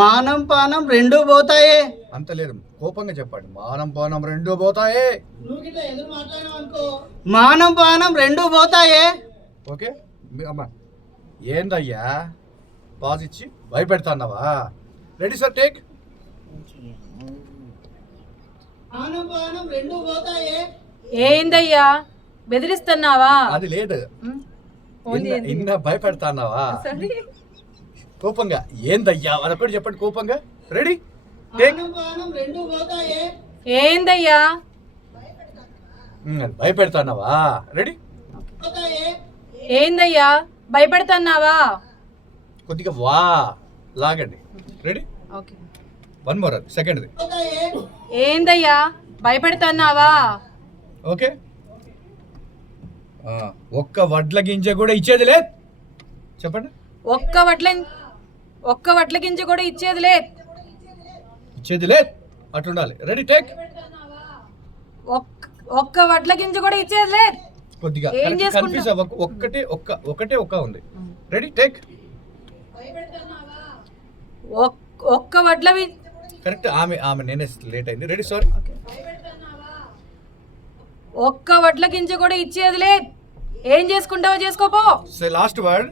మానం పానం రెండు పోతాయే. అంత లేదు, కోపంగా చెప్పండి. మానం పానం రెండు పోతాయే. నువ్వు ఇట్లా ఎదురు మాట్లాడినావు అనుకో, మానం పానం రెండు పోతాయే. ఓకే అమ్మ, ఏందయ్యా పాజ్ ఇచ్చి భయపెడతాన్నావా? Ready sir, take. మానం పానం రెండు పోతాయే. ఏందయ్యా బెదిరిస్తున్నావా? అది లేదు, ఓన్లీ ఇన్న భయపెడతాన్నావా? సారీ. కోపంగా ఏందయ్యా అదొకటి చెప్పండి కోపంగా. Ready, take. మానం పానం రెండు పోతాయే. ఏందయ్యా భయపెడతాన్నావా? రెడీ, పోతాయే. ఏందయ్యా భయపెడుతున్నావా? కొద్దిగా వా లాగండి. Ready, okay. వన్ మోర్, సెకండ్ది. పోతాయే. ఏందయ్యా భయపెడుతున్నావా? ఓకే, ఒక్క వడ్ల గింజ కూడా ఇచ్చేది లేదు. చెప్పండి, ఒక్క వడ్ల గింజ కూడా ఇచ్చేది లేదు. ఇచ్చేది లేదు అట్లుండాలి. Ready, take. ఒక్క వడ్ల గింజ కూడా ఇచ్చేది లేదు. కొద్దిగా ఏం చేసుకుంటా- కన్ఫ్యూజ్ అవ్వకు. ఒకటే ఒక్క ఉంది. Ready, take. ఒక్క వడ్ల కరెక్ట్, ఆమె నేనే లేట్ అయింది. Ready, sorry. ఒక్క వడ్ల గింజ కూడా ఇచ్చేది లేదు. ఏం చేసుకుంటావో చేసుకోపో. లాస్ట్ వర్డ్,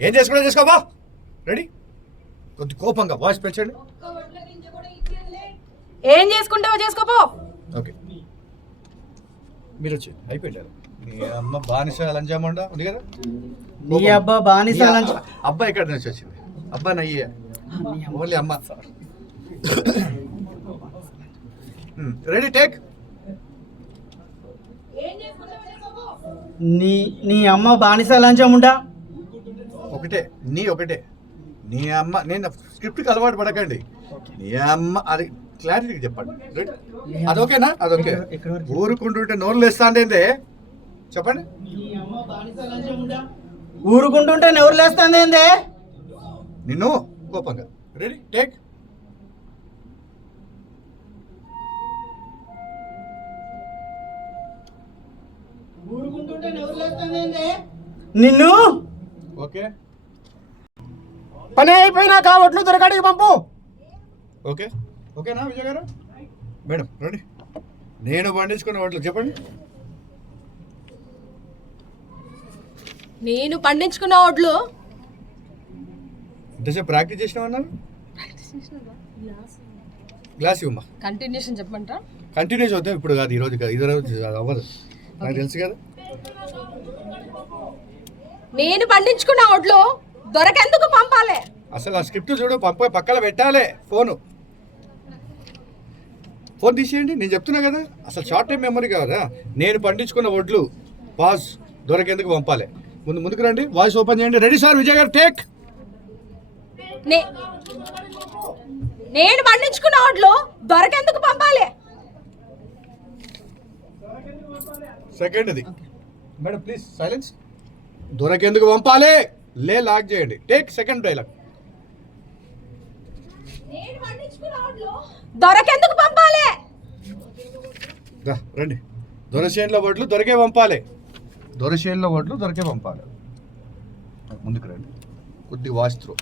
ఏం చేసుకుంటా చేసుకోబా. రెడీ, కొద్ది కోపంగా వాయిస్ పెంచండి. ఏం చేసుకుంటావో చేసుకోపో. ఓకే, మీరు వచ్చి అయిపోయింది. మీ అమ్మ బానిస లంజామండ ఉంది కదా. నీ అబ్బా బానిస లంచ- అబ్బా ఎక్కడి నుంచి వచ్చింది? అబ్బా నయ్యే, ఓన్లీ అమ్మ. Ready, take. నీ అమ్మ బానిస లంచం ఉండా. ఒకటే నీ అమ్మ. నేను స్క్రిప్ట్కి అలవాటు పడకండి. నీ అమ్మ అది క్లారిటీగా చెప్పండి. రెడీ, అదొకేనా? అదొకే. ఊరుకుంటుంటే నోరు లేస్తా అంటే చెప్పండి. ఊరుకుంటుంటే ఎవరు లేస్తుంది ఏందే? నిన్ను కోపంగా. Ready, take. ఊరుకుంటుంటే ఎవరు లేస్తానే. నిన్ను ఓకే, పని అయిపోయినాక ఒట్లు దొరకడికి పంపు. ఓకే, ఓకేనా విజయ్ గారు? మేడం రండి. నేను పండించుకున్న వాటిలో చెప్పండి. నేను పండించుకున్న వడ్లు ఇంతసేపు ప్రాక్టీస్ చేసినామన్నారు. గ్లాస్ ఇవ్వమ్మా. కంటిన్యూషన్ చెప్పమంటారా? కంటిన్యూస్ అవుతాం ఇప్పుడు కాదు, ఈరోజు కాదు, ఇది రోజు అవ్వదు, నాకు తెలుసు కదా. నేను పండించుకున్న వడ్లు దొరకెందుకు పంపాలి? అసలు ఆ స్క్రిప్ట్ చూడు, పక్కన పెట్టాలి. ఫోన్ తీసేయండి, నేను చెప్తున్నా కదా. అసలు షార్ట్ టైం మెమరీ కాదా? నేను పండించుకున్న వడ్లు పాజ్ దొరకెందుకు పంపాలి. ముందుకు రండి, వాయిస్ ఓపెన్ చేయండి. రెడీ సార్, విజయ్ గారు, టేక్. నేను పండించుకున్న వడ్లు దొరకెందుకు పంపాలి? సెకండ్ది మేడం ప్లీజ్ సైలెన్స్. దొరకెందుకు పంపాలి లాక్ చేయండి. Take, second dialogue. దొరకెందుకు పంపాలి? రండి. దొరచేనులో వడ్లు దొరికే పంపాలి. దొరచేనులో వడ్లు దొరికే పంపాలి. ముందుకు రండి. కొద్ది వాయిస్ త్రో.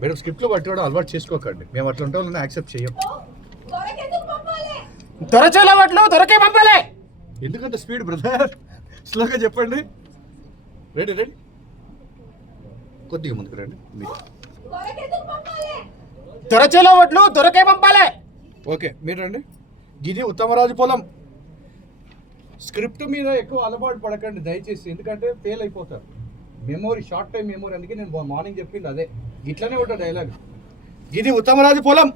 మేడం స్క్రిప్ట్లో పట్టుకోవడం అలవాటు చేసుకోకండి. మేము అట్లా ఉంటే వాళ్ళని యాక్సెప్ట్ చేయం. దొరచేల ఒట్లు దొరకే పంపాలి. ఎందుకంత స్పీడ్ బ్రదర్? స్లోగా చెప్పండి. రెడీ, కొద్దిగా ముందుకు రండి మీరు. దొరచేల ఒట్లు దొరకే పంపాలి. ఓకే, మీరు రండి. ఇది ఉత్తమరాజు పొలం. స్క్రిప్ట్ మీద ఎక్కువ అలవాటు పడకండి దయచేసి, ఎందుకంటే ఫెయిల్ అయిపోతారు. Memory, short time memory. అందుకే నేను మార్నింగ్ చెప్పింది అదే. ఇట్లనే ఉంటుంది డైలాగ్. ఇది ఉత్తమరాజు పొలం.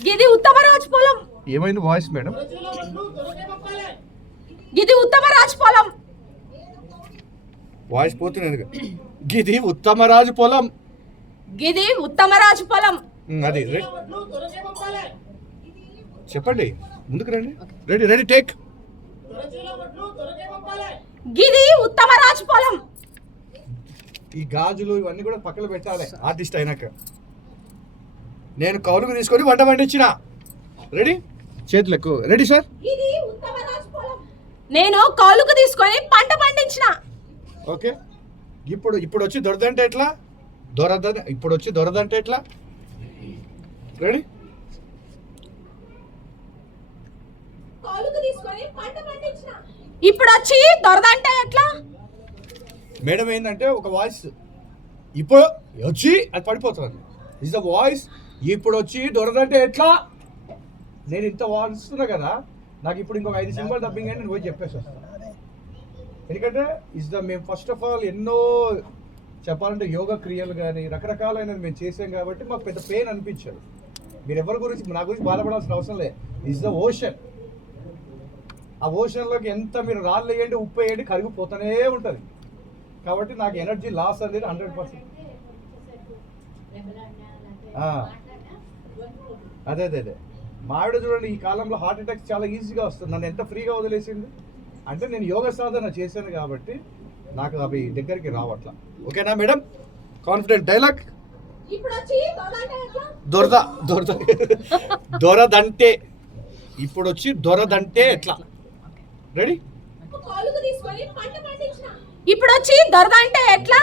ఇది ఉత్తమరాజు పొలం. ఏమైంది వాయిస్ మేడం? ఇది ఉత్తమరాజు పొలం. వాయిస్ పోతున్నది. ఇది ఉత్తమరాజు పొలం. ఇది ఉత్తమరాజు పొలం. అది చెప్పండి. ముందుకు రండి. Ready, take. ఇది ఉత్తమరాజు పొలం. ఈ గాజులు ఇవన్నీ కూడా పక్కన పెట్టాలి ఆర్టిస్ట్ అయినాక. నేను కౌలుకు తీసుకొని వంట వండించిన. రెడీ, చేతులకు. Ready sir. ఇది ఉత్తమరాజు పొలం. నేను కౌలుకు తీసుకొని పంట పండించిన. ఓకే, ఇప్పుడు వచ్చి దొరదంటే ఎట్లా? ఇప్పుడు వచ్చి దొరదంటే ఎట్లా? రెడీ, ఇప్పుడు వచ్చి దొరదంటే ఎట్లా? మేడం ఏంటంటే ఒక వాయిస్ ఇప్పుడు వచ్చి అది పడిపోతుంది. Is the voice. ఇప్పుడు వచ్చి దొరదంటే ఎట్లా? నేను ఇంత వాయిస్తున్నా కదా, నాకు ఇప్పుడు ఇంకొక 5 సింబల్ డబ్బింగ్ అని నేను పోయి చెప్పేసి వస్తాను. ఎందుకంటే మేము ఫస్ట్ ఆఫ్ ఆల్ ఎన్నో చెప్పాలంటే యోగా క్రియలు కానీ రకరకాలైనవి మేము చేసాం కాబట్టి మాకు పెద్ద పెయిన్ అనిపించదు. మీరు ఎవరి గురించి నా గురించి బాధపడాల్సిన అవసరం లేదు. Is the ocean. ఆ ఓషన్లోకి ఎంత మీరు రాళ్ళు వేయండి, ఉప్పు వేయండి, కరిగిపోతూనే ఉంటుంది. కాబట్టి నాకు ఎనర్జీ లాస్ అనేది 100%. అదే అదే అదే మా ఆవిడ చూడండి, ఈ కాలంలో హార్ట్ అటాక్స్ చాలా ఈజీగా వస్తుంది. నన్ను ఎంత ఫ్రీగా వదిలేసింది అంటే నేను యోగ సాధన చేశాను కాబట్టి నాకు అవి దగ్గరికి రావట్లా. ఓకేనా మేడం? Confident dialogue. ఇప్పుడు వచ్చి దొరదంటే ఎట్లా? దొరదంటే ఇప్పుడు వచ్చి దొరదంటే ఎట్లా? రెడీ? కౌలుకు తీసుకొని పంట పండించిన. ఇప్పుడు వచ్చి దొరదంటే ఎట్లా?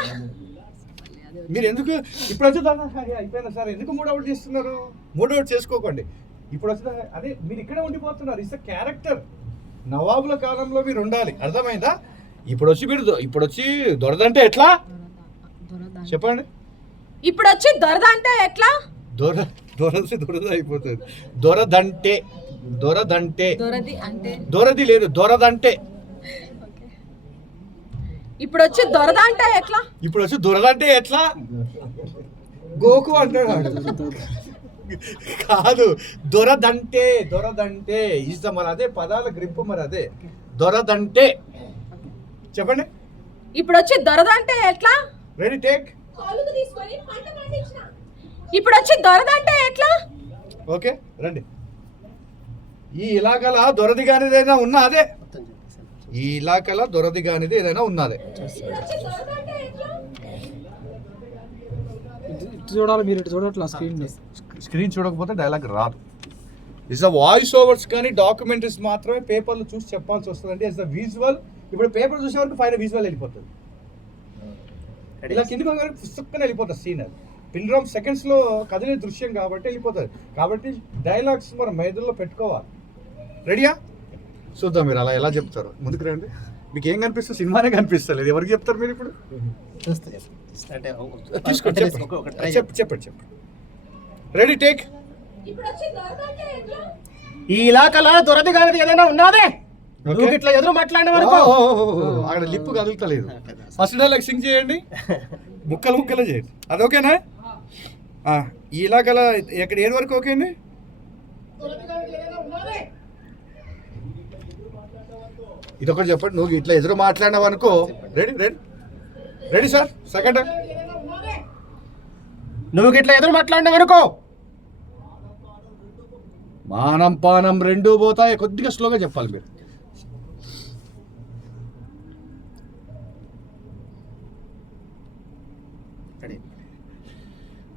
మీరు ఎందుకు ఇప్పుడు వచ్చి అయిపోయినా సార్ ఎందుకు మూడవుట్ చేస్తున్నారు? మూడవుట్ చేసుకోకండి. ఇప్పుడు వచ్చి అదే మీరు ఇక్కడే ఉండిపోతున్నారు. It's a character. నవాబుల కాలంలో మీరు ఉండాలి. అర్థమైందా? ఇప్పుడు వచ్చి దొరదంటే ఎట్లా చెప్పండి. ఇప్పుడు వచ్చి దొరదంటే ఎట్లా? దొరద అయిపోతుంది. దొరదంటే దొరది లేదు, దొరదంటే. ఇప్పుడు వచ్చి దొరదంటే ఎట్లా? ఇప్పుడు వచ్చి దొరదంటే ఎట్లా? గోకు అంటాడు కాదు, దొరదంటే ఇస్తా. మరి అదే పదాల గ్రిప్పు, మరి అదే దొరదంటే. చెప్పండి. ఇప్పుడు వచ్చి దొరదంటే ఎట్లా? Ready take. కౌలుకు తీసుకొని పంట పండించిన. ఇప్పుడు వచ్చి దొరదంటే ఎట్లా? ఓకే రండి. ఈ ఇలాకల దొరది కానిది ఏదైనా ఉన్నదే. ఈ ఇలాకల దొరది కానిది ఏదైనా ఉన్నదే. ఇప్పుడు వచ్చి దొరదంటే ఎట్లా? ఇటు చూడాలి, మీరు ఇటు చూడట్లా స్క్రీన్ చూడకపోతే డైలాగ్ రాదు. ఇస్ ద వాయిస్ ఓవర్స్ కానీ డాక్యుమెంటరీస్ మాత్రమే పేపర్లు చూసి చెప్పాల్సి వస్తుందండి. Is the visual. ఇప్పుడు పేపర్ చూసే వరకు పైన విజువల్ వెళ్ళిపోతుంది. ఇలా కిందికి పుస్తకం వెళ్ళిపోతుంది సీన్. అది పిన్ డ్రాప్ సెకండ్స్లో కదిలే దృశ్యం కాబట్టి వెళ్ళిపోతుంది. కాబట్టి డైలాగ్స్ మన మెదడులో పెట్టుకోవాలి. రెడీయా? చూద్దాం మీరు అలా ఎలా చెప్తారు. ముందుకు రండి. మీకు ఏం కనిపిస్తుంది? సినిమానే కనిపిస్తలేదు. ఎవరికి చెప్తారు మీరు ఇప్పుడు? చెప్పండి. Ready take. ఇప్పుడు వచ్చి దొరదంటే ఎట్లా? ఈ ఇలాకల దొరది కానిది ఏదైనా ఉన్నదే. నువ్వు ఇట్లా ఎదురు మాట్లాడిన వరకు అక్కడ లిప్పు కదులుతలేదు. ఫస్ట్ డైలాగ్ సింగ్ చేయండి, ముక్కలు చేయండి. అది ఓకేనా? ఈ ఇలాకల ఎక్కడ ఏది వరకు ఓకే అండి? ఇదొకటి చెప్పండి. నువ్వు ఇట్లా ఎదురు మాట్లాడినావు అనుకో. Ready sir. సెకండ్. నువ్వు ఇట్లా ఎదురు మాట్లాడినావు అనుకో, మానం పానం రెండూ పోతాయి. కొద్దిగా స్లోగా చెప్పాలి మీరు.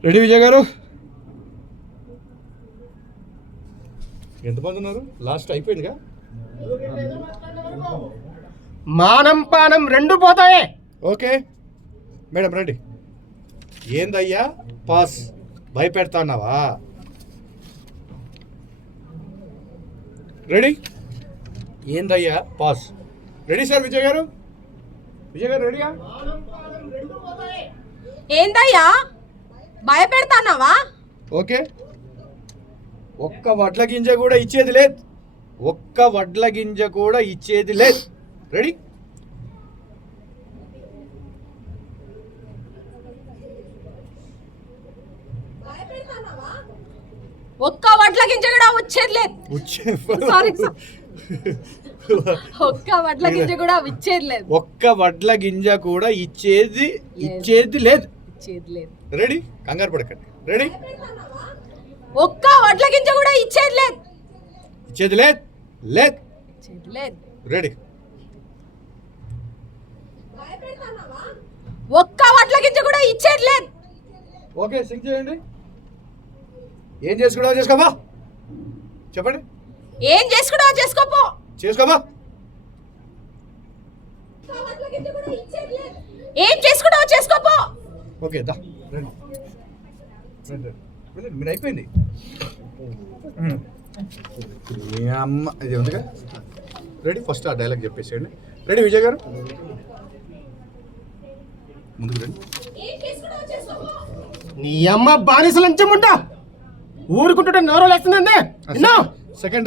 రెడీ విజయ్ గారు? ఎంతమంది ఉన్నారు? లాస్ట్ అయిపోయిందిగా. మానం పానం రెండు పోతాయే. Okay madam ready. ఏందయ్యా పాస్ భయపెడతాన్నావా? రెడీ? ఏందయ్యా పాస్. Ready sir. విజయ్ గారు రెడీయా? ఏందయ్యా భయపెడతాన్నావా? ఓకే. ఒక్క వడ్ల గింజ కూడా ఇచ్చేది లేదు. రెడీ? ఒక్క వడ్ల గింజ కూడా వచ్చేది లేదు. సారీ ఒక్క వడ్ల గింజ కూడా ఇచ్చేది లేదు. ఒక్క వడ్ల గింజ కూడా ఇచ్చేది లేదు. రెడీ? కంగారు పడకండి. రెడీ? ఒక్క వడ్ల గింజ కూడా ఇచ్చేది లేదు. రెడీ? ఒక్క వడ్ల గింజ కూడా ఇచ్చేది లేదు. ఓకే సింగ్ చేయండి. ఏం చేసుకుంటావో చేసుకోబా. చెప్పండి. ఏం చేసుకుంటావో చేసుకోపో. ఏం చేసుకుంటావో చేసుకోపో. ఓకే దా రండి. మీరు అయిపోయింది. మీ అమ్మ ఇది ఉందిగా. రెడీ ఫస్ట్ ఆ డైలాగ్ చెప్పేసేయండి. రెడీ విజయ్ గారు ముందుకు రండి. నీ అమ్మ బానిస లంచముంటా ఊరుకుంటుంటే నోరు లేస్తుందండి. సెకండ్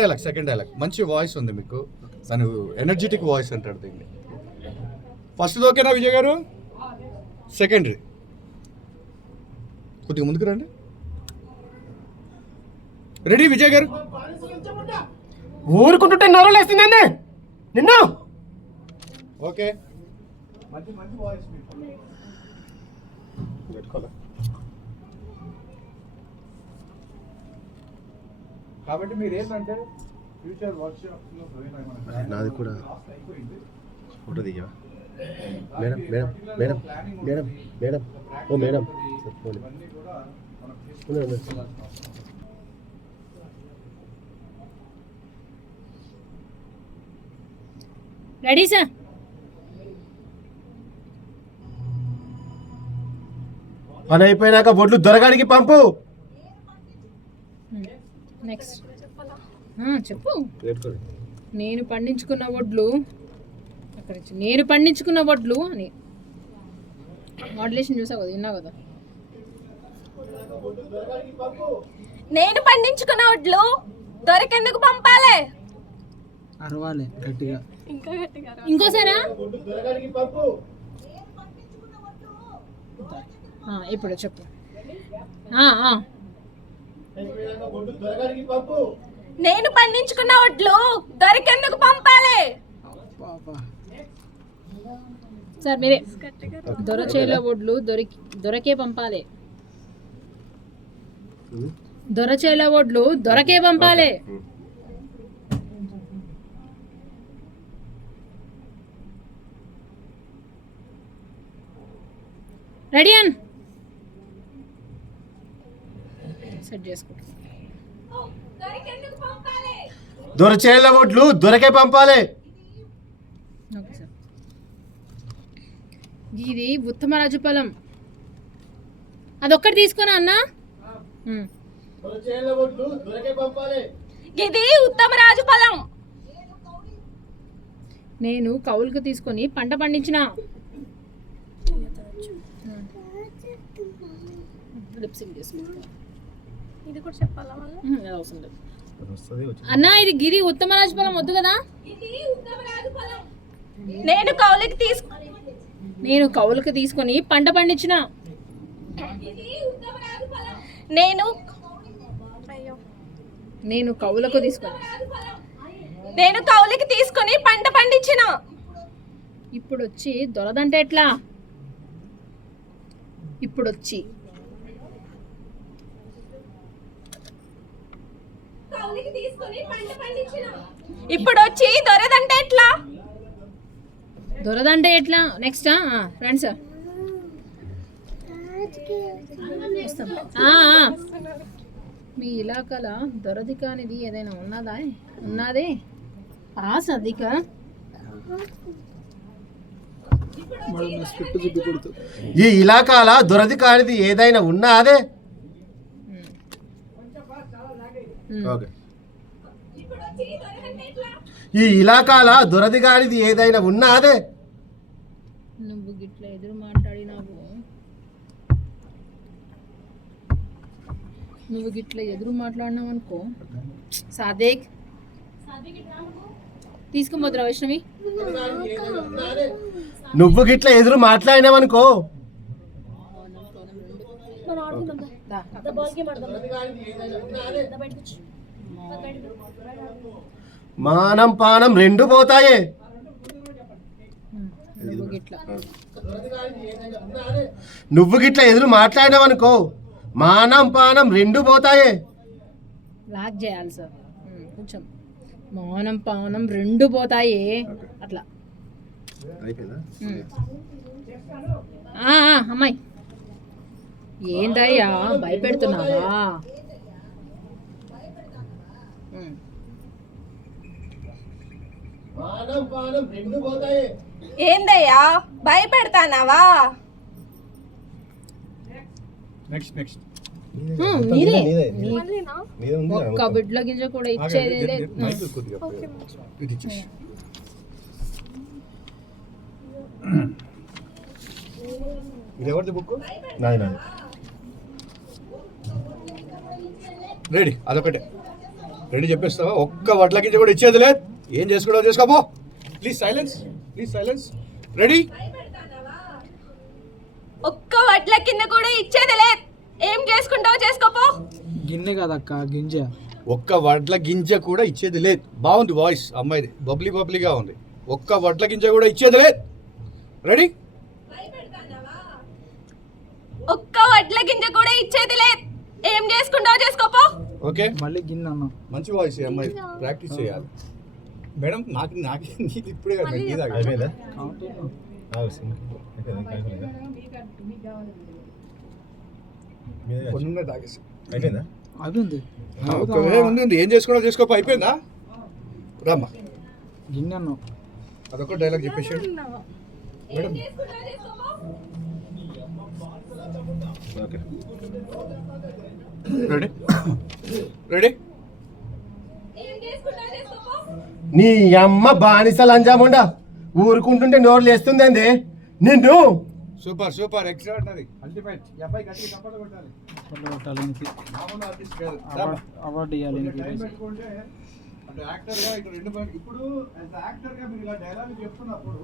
డైలాగ్ మంచి వాయిస్ ఉంది మీకు, తను ఎనర్జెటిక్ వాయిస్ అంటాడు దీన్ని. ఫస్ట్ ఓకేనా విజయ్ గారు? సెకండరీ కొద్దిగా ముందుకు రండి. రెడీ విజయ్ గారు? ఊరుకుంటుంటే నోరు లేస్తుందండి నిన్ను. ఓకే మంచి వాయిస్ పెట్టుకోవాలా కాబట్టి మీరు ఏంటంటే ఫ్యూచర్ వర్క్షాప్స్లో నాది కూడా ఫోటో దిగా madam madam madam madam madam ఓ మేడం రెడీ సార్? పని అయిపోయినాక బొడ్లు దొరగాడికి పంపు. నెక్స్ట్ చెప్పు. నేను పండించుకున్న వడ్లు అక్కడ నేను పండించుకున్న వడ్లు అని మోడ్యులేషన్ చూసావు కదా, విన్నావు కదా. నేను పండించుకున్న వడ్లు దొరికేందుకు పంపాలి. అరవాలి గట్టిగా. ఇంకోసారా? ఇప్పుడు చెప్పు. నేను పండించుకున్న వడ్లు దొరికేందుకు పంపాలి. సార్ మీరే. దొరచేల వడ్లు దొరకే పంపాలి. దొరచేల వడ్లు దొరకే పంపాలి. రెడీ అన్ సెట్ చేసుకో. దొరచేళ్ళ ఒడ్లు దొరకే పంపాలి. Okay sir. ఇది ఉత్తమరాజు పొలం, అదొక్కటి తీసుకున్నా అన్న. ఇది ఉత్తమరాజు పొలం, నేను కౌలుకు తీసుకొని పంట పండించిన. ఇది కూడా చెప్పాలా అన్న? ఇది గిరి ఉత్తమరాజు పొలం వద్దు కదా. నేను కౌలుకు తీసుకొని పంట పండించిన. నేను కౌలుకు తీసుకొని పంట పండించిన. ఇప్పుడు వచ్చి దొరదంటే ఎట్లా? ఇప్పుడు వచ్చి దొరదంటే ఎట్లా? దొరదంటే ఎట్లా? నెక్స్ట్ ఫ్రెండ్స్ మీ ఇలాకాల దొరది కానిది ఏదైనా ఉన్నదా? ఉన్నదే అధిక ఈ ఇలాకాల దొరది కానిది ఏదైనా ఉన్నదే. ఈ ఇలాకాల దొరది కానిది ఏదైనా ఉన్నదే. నువ్వు గిట్ల ఎదురు మాట్లాడినావు, అనుకో సాదేక్ తీసుకుపోతురా వైష్ణవి. నువ్వు గిట్ల ఎదురు మాట్లాడినావనుకో మానం పానం రెండు పోతాయే. నువ్వు గిట్ల ఎదురు మాట్లాడినావనుకో మానం పానం రెండు పోతాయే. లాక్ చేయాలి సార్ కొంచెం. మానం పానం రెండు పోతాయి అట్లా. అమ్మాయి ఏందయ్యా భయపెడుతున్నావా? ఏందయ్యా భయపెడతానావా? మీరే ఒక్క బిడ్ల గింజ కూడా ఇచ్చేది లేదు. ఇది ఎవరిది బుక్? నాది. రెడీ, అదొకటే. రెడీ చెప్పేస్తావా? ఒక్క వడ్ల గింజ కూడా ఇచ్చేది లేదు. ఏం చేసుకుంటావు చేసుకోపో. Please silence, please silence. Ready? ఒక్క వడ్ల కింద కూడా ఇచ్చేది లేదు. ఏం చేసుకుంటావో చేసుకోపో. గిన్నె కాదక్క, గింజ. ఒక్క వడ్ల గింజ కూడా ఇచ్చేది లేదు. బాగుంది వాయిస్ అమ్మాయిది, బబ్లీగా ఉంది. ఒక్క వడ్ల గింజ కూడా ఇచ్చేది లేదు. రెడీ? ఒక్క వడ్ల గింజ కూడా ఇచ్చేది లేదు. ఏం చేసుకుంటావో చేసుకోపో. ఓకే, మళ్ళీ గిన్నె అన్న. మంచి వాయిస్ అమ్మాయి, ప్రాక్టీస్ చేయాలి. మేడం నాకు నీకు ఇప్పుడే కదా టీ తాగా. అయిపోయిందా? కొన్ని ఉన్నాయి తాగేసి. అయిపోయిందా? అది ఉంది. ఉంది. ఏం చేసుకున్నా చేసుకోపో. అయిపోయిందా? రామ్మా, గిన్నె అన్న. అదొక డైలాగ్ చెప్పేసి. Madam okay. రెడీ? రెడీ? నీ అమ్మ బానిస లంజాముండా ఊరుకుంటుంటే నోరు లేస్తుందండి నిన్ను. Super super, extraordinary, ultimate. ఈ అబ్బాయి గట్టిగా చప్పట్లు కొట్టాలి. మామూలు ఆర్టిస్ట్ కాదు. అవార్డు ఇవ్వాలి. టైం పెట్టుకుంటే అటు యాక్టర్గా ఇటు రెండు పని. ఇప్పుడు యాజ్ యాక్టర్గా మీరు ఇలా డైలాగ్ చెప్తున్నప్పుడు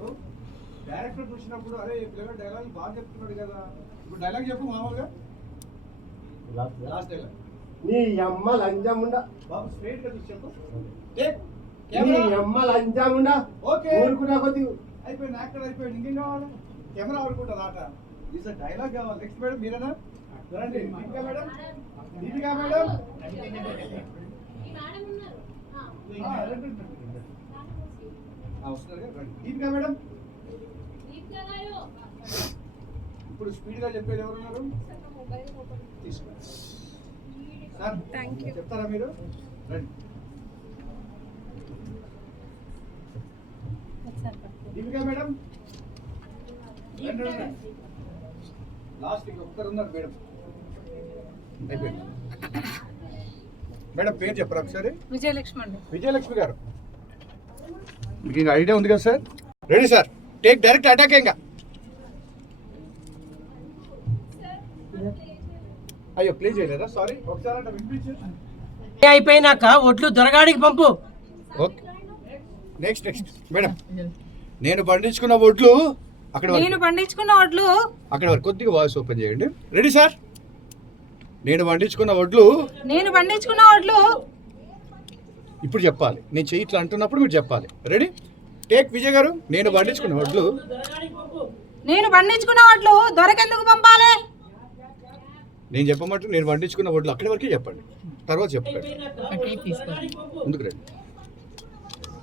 డైరెక్టర్ చూసినప్పుడు అరే ఈ పిల్లగాడు డైలాగ్ బాగా చెప్తున్నాడు కదా, ఇప్పుడు డైలాగ్ చెప్పు మామూలుగా. Last dialogue. నీ అమ్మ లంజాముండా బాబు స్ట్రైట్ గా తీసి చెప్పు. నీ అమ్మ లంజాముండా. ఓకే, ఊరుకున్నా కొద్ది అయిపోయింది. యాక్టర్ అయిపోయింది, ఇంకేం కావాలి? కెమెరా ఆడుకుంటారు ఆట. ఇది డైలాగ్ కావాలి. నెక్స్ట్ మేడం మీరేనా? రండి. Deepika madam, Deepika madam. వస్తున్నారు కదా, రండి. దీపికా మేడం, ఇప్పుడు స్పీడ్ గా చెప్పేది ఎవరున్నారు? తీసుకోండి సార్, చెప్తారా మీరు? రండి. దీపికా మేడం, లాస్ట్ ఇంకొకరు ఉన్నారు మేడం. అయిపోయింది. మేడం పేరు చెప్పరా ఒకసారి? విజయలక్ష్మి అండి. విజయలక్ష్మి గారు, మీకు ఇంకా ఐడియా ఉంది కదా sir? Ready sir, take direct attack. ఇంకా అయ్యో ప్లీజ్ చేయలేదా? సారీ, ఒకసారి అంటే వినిపించు. అయిపోయినాక ఒట్లు దొరగాడికి పంపు. Okay, next madam. నేను పండించుకున్న ఒడ్లు అక్కడ నేను పండించుకున్న వడ్లు అక్కడ వరకు కొద్దిగా వాయిస్ ఓపెన్ చేయండి. Ready sir? నేను పండించుకున్న వడ్లు ఇప్పుడు చెప్పాలి. నేను చెయ్యి ఇట్లా అంటున్నప్పుడు మీరు చెప్పాలి. రెడీ? టేక్ విజయ్ గారు. నేను పండించుకున్న వడ్లు దొరకెందుకు పంపాలి? నేను చెప్పమంటే నేను పండించుకున్న వడ్లు అక్కడి వరకే చెప్పండి, తర్వాత చెప్పండి. ముందుకు రండి.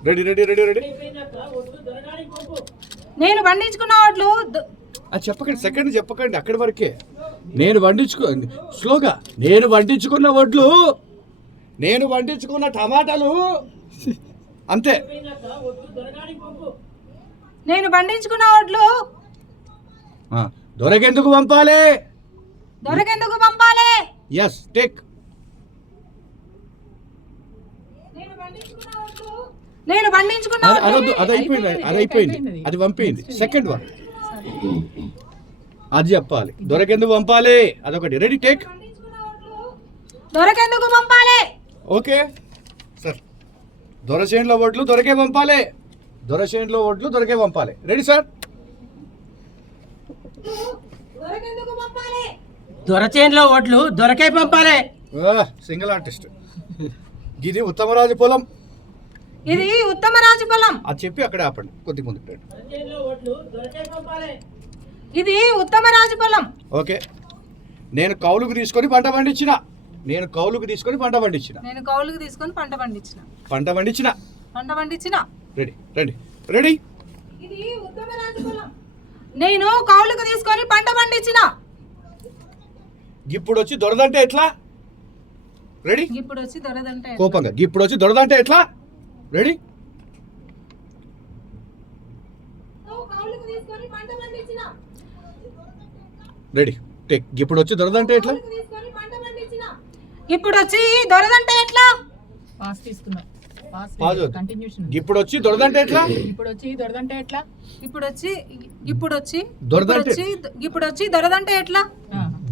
Ready ready ready ready. నేను పండించుకున్న వడ్లు అది చెప్పకండి, సెకండ్ చెప్పకండి, అక్కడి వరకే. నేను స్లోగా. నేను పండించుకున్న వడ్లు, నేను పండించుకున్న టమాటాలు, అంతే. నేను పండించుకున్న వడ్లు దొరకెందుకు పంపాలి? Yes, take. నేను పండించుకున్న అది అయిపోయింది, అది పంపింది. సెకండ్ వన్ అది చెప్పాలి. దొరకెందుకు పంపాలి, అదొకటి. రెడీ? టేక్. దొరకెందుకు పంపాలి? Okay sir. దొరచేనులో వడ్లు దొరకే పంపాలి. దొరచేనులో వడ్లు దొరకే పంపాలి. Ready sir? దొరకెందుకు పంపాలి? దొరచేనులో ఒట్లు దొరకే పంపాలి. Single artist. ఇది ఉత్తమరాజు పొలం. ఇది ఉత్తమరాజు పొలం. అది చెప్పి అక్కడే ఆపండి, కొద్ది ముందుకు రండి. ఇది ఉత్తమరాజు పొలం. ఓకే. నేను కౌలుకు తీసుకొని పంట పండించిన. నేను కౌలుకు తీసుకొని పంట పండించిన. రెడీ రండి. రెడీ? ఇది ఉత్తమరాజు పొలం. నేను కౌలుకు తీసుకొని పంట పండించిన. ఇప్పుడు వచ్చి దొరదంటే ఎట్లా? రెడీ? ఇప్పుడు వచ్చి దొరదంటే కోపంగా ఇప్పుడు వచ్చి దొరదంటే ఎట్లా? రెడీ? కౌలుకు తీసుకొని పంట పండించిన. రెడీ? టేక్. ఇప్పుడు వచ్చి దొరదంటే ఎట్లా? ఇప్పుడు వచ్చి దొరదంటే ఎట్లా? పాజ్ వద్దు. ఇప్పుడు వచ్చి దొరదంటే ఎట్లా? ఇప్పుడు వచ్చి దొరదంటే ఎట్లా ఇప్పుడు వచ్చి ఇప్పుడు వచ్చి దొరదంటే ఇప్పుడు వచ్చి దొరదంటే ఎట్లా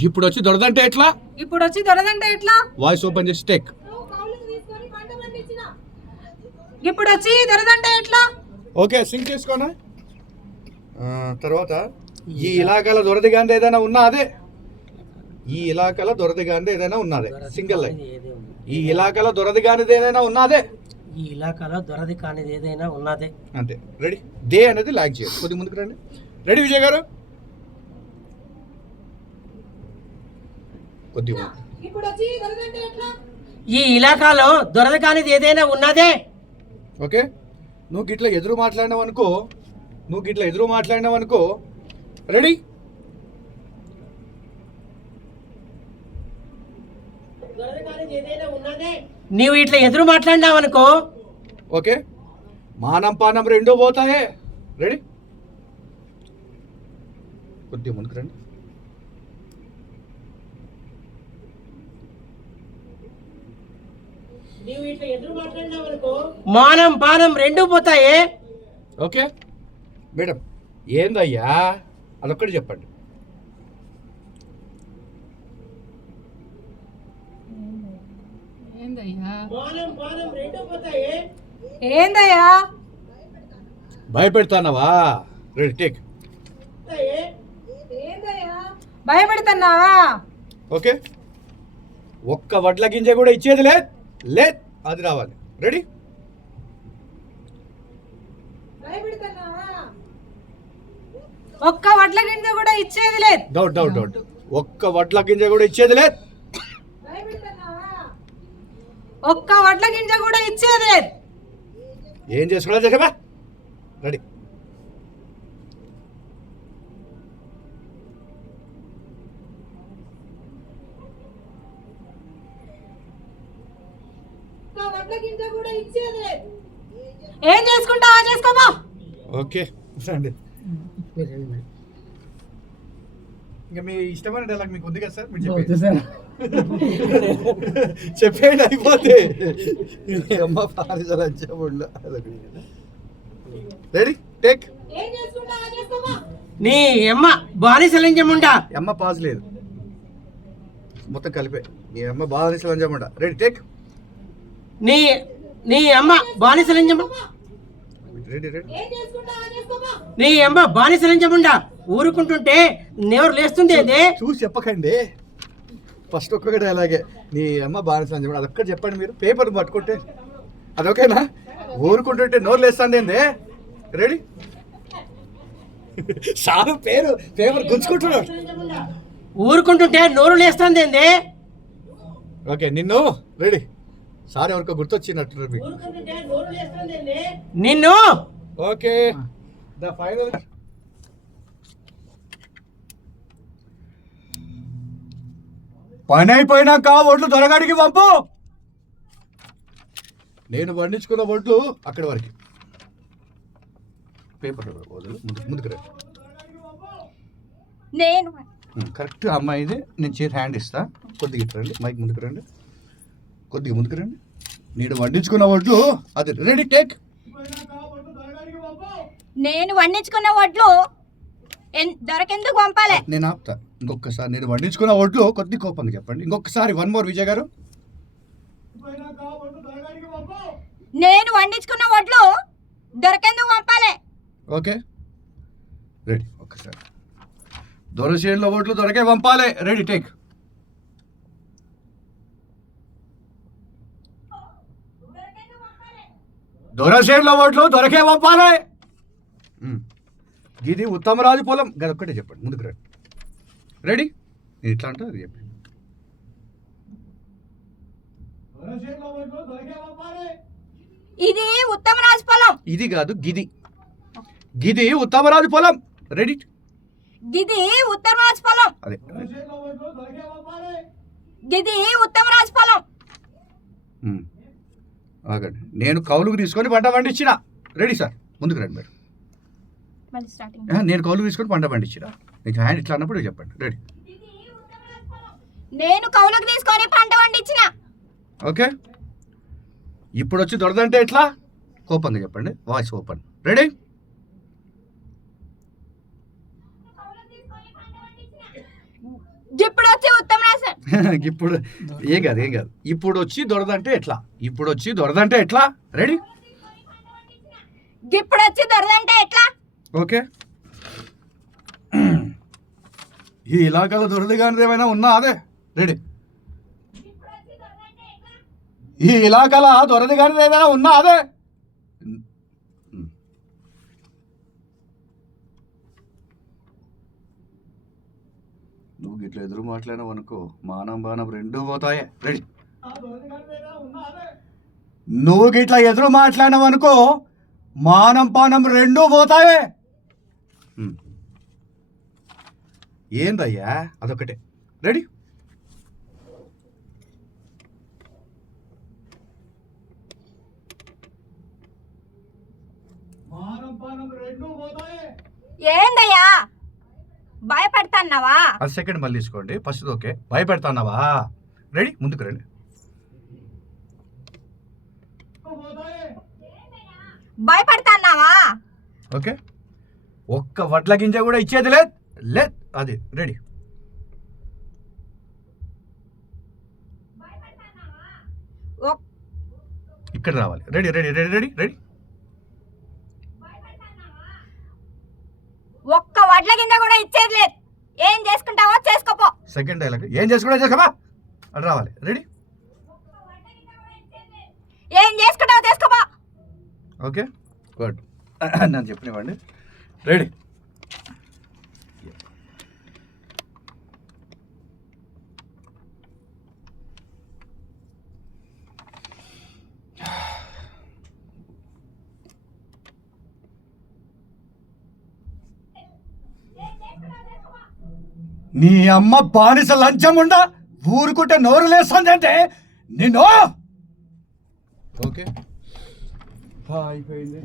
ఇప్పుడు వచ్చి దొరదంటే ఎట్లా? ఇప్పుడు వచ్చి దొరదంటే ఎట్లా వాయిస్ ఓపెన్ చేసి టేక్. కౌలుకు తీసుకొని పంట పండించిన ఇప్పుడు వచ్చి దొరదంటే ఎట్లా ఓకే సింక్ చేసుకోనా. తర్వాత ఈ ఇలాకాల దొరదిగాంది ఏదైనా ఉన్నా అదే. ఈ ఇలాకాల దొరదిగాంది ఏదైనా ఉన్నదే సింగిల్ లైన్. ఈ ఇలాకాల దొరదిగానిది ఏదైనా ఉన్నదే. ఈ ఇలాకాలో దొరది కానిది ఏదైనా ఉన్నదే. అంతే. రెడీ. దే అనేది లాగ్ చేయాలి. కొద్ది ముందుకు రండి. రెడీ విజయ్ గారు? కొద్ది ఇప్పుడు వచ్చి దొరదంటే ఎట్లా ఈ ఇలాకాలో దొరది కానిది ఏదైనా ఉన్నదే. ఓకే. నువ్వు గిట్లా ఎదురు మాట్లాడినావు అనుకో రెడీ. నీవు ఇట్లా ఎదురు మాట్లాడినావు అనుకో ఓకే. మానం పానం రెండూ పోతాయే. రెడీ. కొద్దిగా ముందుకు రండి. మానం పానం రెండూ పోతాయే. Okay madam. ఏందయ్యా అదొక్కటి చెప్పండి. ఏందయ్యా భయపెడతానవా? Ready take. ఏందయ్యా భయపెడుతున్నావా? ఓకే. ఒక్క వడ్ల గింజ కూడా ఇచ్చేది లేదు అది రావాలి. రెడీ. భయపెడుతున్నావా ఒక్క వడ్ల గింజ కూడా ఇచ్చేది లేదు. డౌట్. ఒక్క వడ్ల గింజ కూడా ఇచ్చేది లేదు. భయపెడుతున్నావా ఒక్క వడ్ల గింజ కూడా ఇచ్చేది లేదు. ఏం చేసుకోవాలో చెప్పా. రెడీ. ఒక్క వడ్ల గింజ కూడా ఇచ్చేది లేదు. ఏం చేసుకుంటావా చేసుకోమా. ఓకే రండి. ఇంకా మీ ఇష్టమైన డైలాగ్ మీకు ఉంది కదా సార్? మీరు చెప్పేయండి అయిపోతే. అమ్మ రెడీ టేక్. ఏం చేసుకుంటావా చేసుకోమా. నీ అమ్మ బానిసలించముండా. అమ్మ పాజ్ లేదు మొత్తం కలిపే. నీ అమ్మ బానిసలంజముండా. Ready take. నీ అమ్మ బానిసలించముండా. రెడీ. ఏం చేసుకుంటావా చేసుకోమా. నీ అమ్మ బానిసలించముండా. ఊరుకుంటుంటే నెవరు లేస్తుంది అదే. చూసి చెప్పకండి. ఫస్ట్ ఒక్కొక్కటి అలాగే నీ అమ్మ బానిసలంజముండా అదొక్కటి చెప్పండి. మీరు పేపర్ పట్టుకుంటే అదొకేనా? ఊరుకుంటుంటే నోరు లేస్తుంది ఏంది? రెడీ. సారు పేపర్ గుంజుకుంటున్నాడు. ఊరుకుంటుంటే నోరు లేస్తుంది ఏంది? ఓకే నిన్ను. రెడీ. సార్ ఎవరికో గుర్తొచ్చినట్టున్నారు మీకు. నిన్ను. Okay the final. పని అయిపోయినాక ఒడ్లు దొరగాడికి పంపు. నేను పండించుకున్న ఒడ్లు అక్కడి వరకు. పేపర్ వదులు. ముందుకు రండి. నేను కరెక్ట్ అమ్మాయిది. నేను చేతి హ్యాండ్ ఇస్తా. కొద్దిగా ఇటు రండి. మైక్ ముందుకు రండి. కొద్దిగా ముందుకు రండి. నేను వండించుకున్న వడ్లు అది. Ready take. నేను వండించుకున్న వడ్లు దొరకెందుకు పంపాలి. నేను ఆపుతా. ఇంకొకసారి నేను వండించుకున్న వడ్లు కొద్ది కోపంగా చెప్పండి. ఇంకొకసారి వన్ మోర్ విజయ్ గారు. నేను వండించుకున్న వడ్లు దొరకెందుకు పంపాలి. Okay ready. ఒక్కసారి దొరసేన్లో ఓట్లు దొరకే పంపాలి. Ready take. దొరసేన్లో ఓట్లు దొరకే పంపాలి. ఇది ఉత్తమరాజు పొలం. అది ఒక్కటే చెప్పండి. ముందుకు రండి. రెడీ. నేను ఇట్లా అంటే అది చెప్పండి. ఇది ఉత్తమరాజు పొలం. ఇది కాదు గిది. గిది ఉత్తమరాజు పొలం. రెడీ. గిది ఉత్తమరాజు పొలం. అదే గిది ఉత్తమరాజు పొలం. ఆగండి. నేను కౌలుకు తీసుకొని పంట పండించిన. రెడీ సార్ ముందుకు రండి మీరు. నేను కౌలుకు తీసుకొని పంట పండించిన. నీకు హ్యాండ్ ఇట్లా అన్నప్పుడు చెప్పండి. రెడీ. నేను కౌలుకు తీసుకొని పంట పండించిన. ఓకే ఇప్పుడు వచ్చి దొరదంటే ఎట్లా? కోపంగా చెప్పండి, వాయిస్ ఓపెన్. రెడీ? ఇప్పుడు వచ్చి ఉత్తమ రాశారు. ఇప్పుడు ఏం కాదు. ఇప్పుడు వచ్చి దొరదంటే ఎట్లా? ఇప్పుడు వచ్చి దొరదంటే ఎట్లా? రెడీ? ఇప్పుడు వచ్చి దొరదంటే ఎట్లా? ఓకే. ఈ ఇలాకాలో దొరది కానీ ఏమైనా ఉన్నా అదే. రెడీ? ఈ ఇలాకాల దొరది కానీ ఏమైనా ఉన్నా అదే. నువ్వు గిట్ల ఎదురు మాట్లాడినావు అనుకో, మానం బాణం రెండూ పోతాయే. రెడీ? నువ్వు గిట్ల ఎదురు మాట్లాడినావు అనుకో, మానం పానం రెండూ పోతాయే. ఏందయ్యా అదొకటే. రెడీ? మానం పానం రెండూ పోతాయే. ఏందయ్యా భయపడతాన్నావా? అది సెకండ్ మళ్ళీ తీసుకోండి. First okay. భయపెడతాన్నావా? రెడీ? ముందుకు రండి. భయపడతాన్నావా? ఓకే. ఒక్క వడ్ల గింజ కూడా ఇచ్చేది లేదు. అది రెడీ? ఇక్కడ రావాలి. రెడీ? ఒక్క వడ్ల కింద కూడా ఇచ్చేది లేదు. ఏం చేసుకుంటావో చేసుకోపో. Second dialogue. ఏం చేసుకోవా అది రావాలి. రెడీ? ఏం చేసుకుంటావో చేసుకోపో. Okay, good. నేను చెప్పనివ్వండి. రెడీ? నీ అమ్మ బానిస లంచం ఉండా ఊరుకుంటే నోరు లేస్తుందంటే నిన్ను. ఓకే, అయిపోయింది.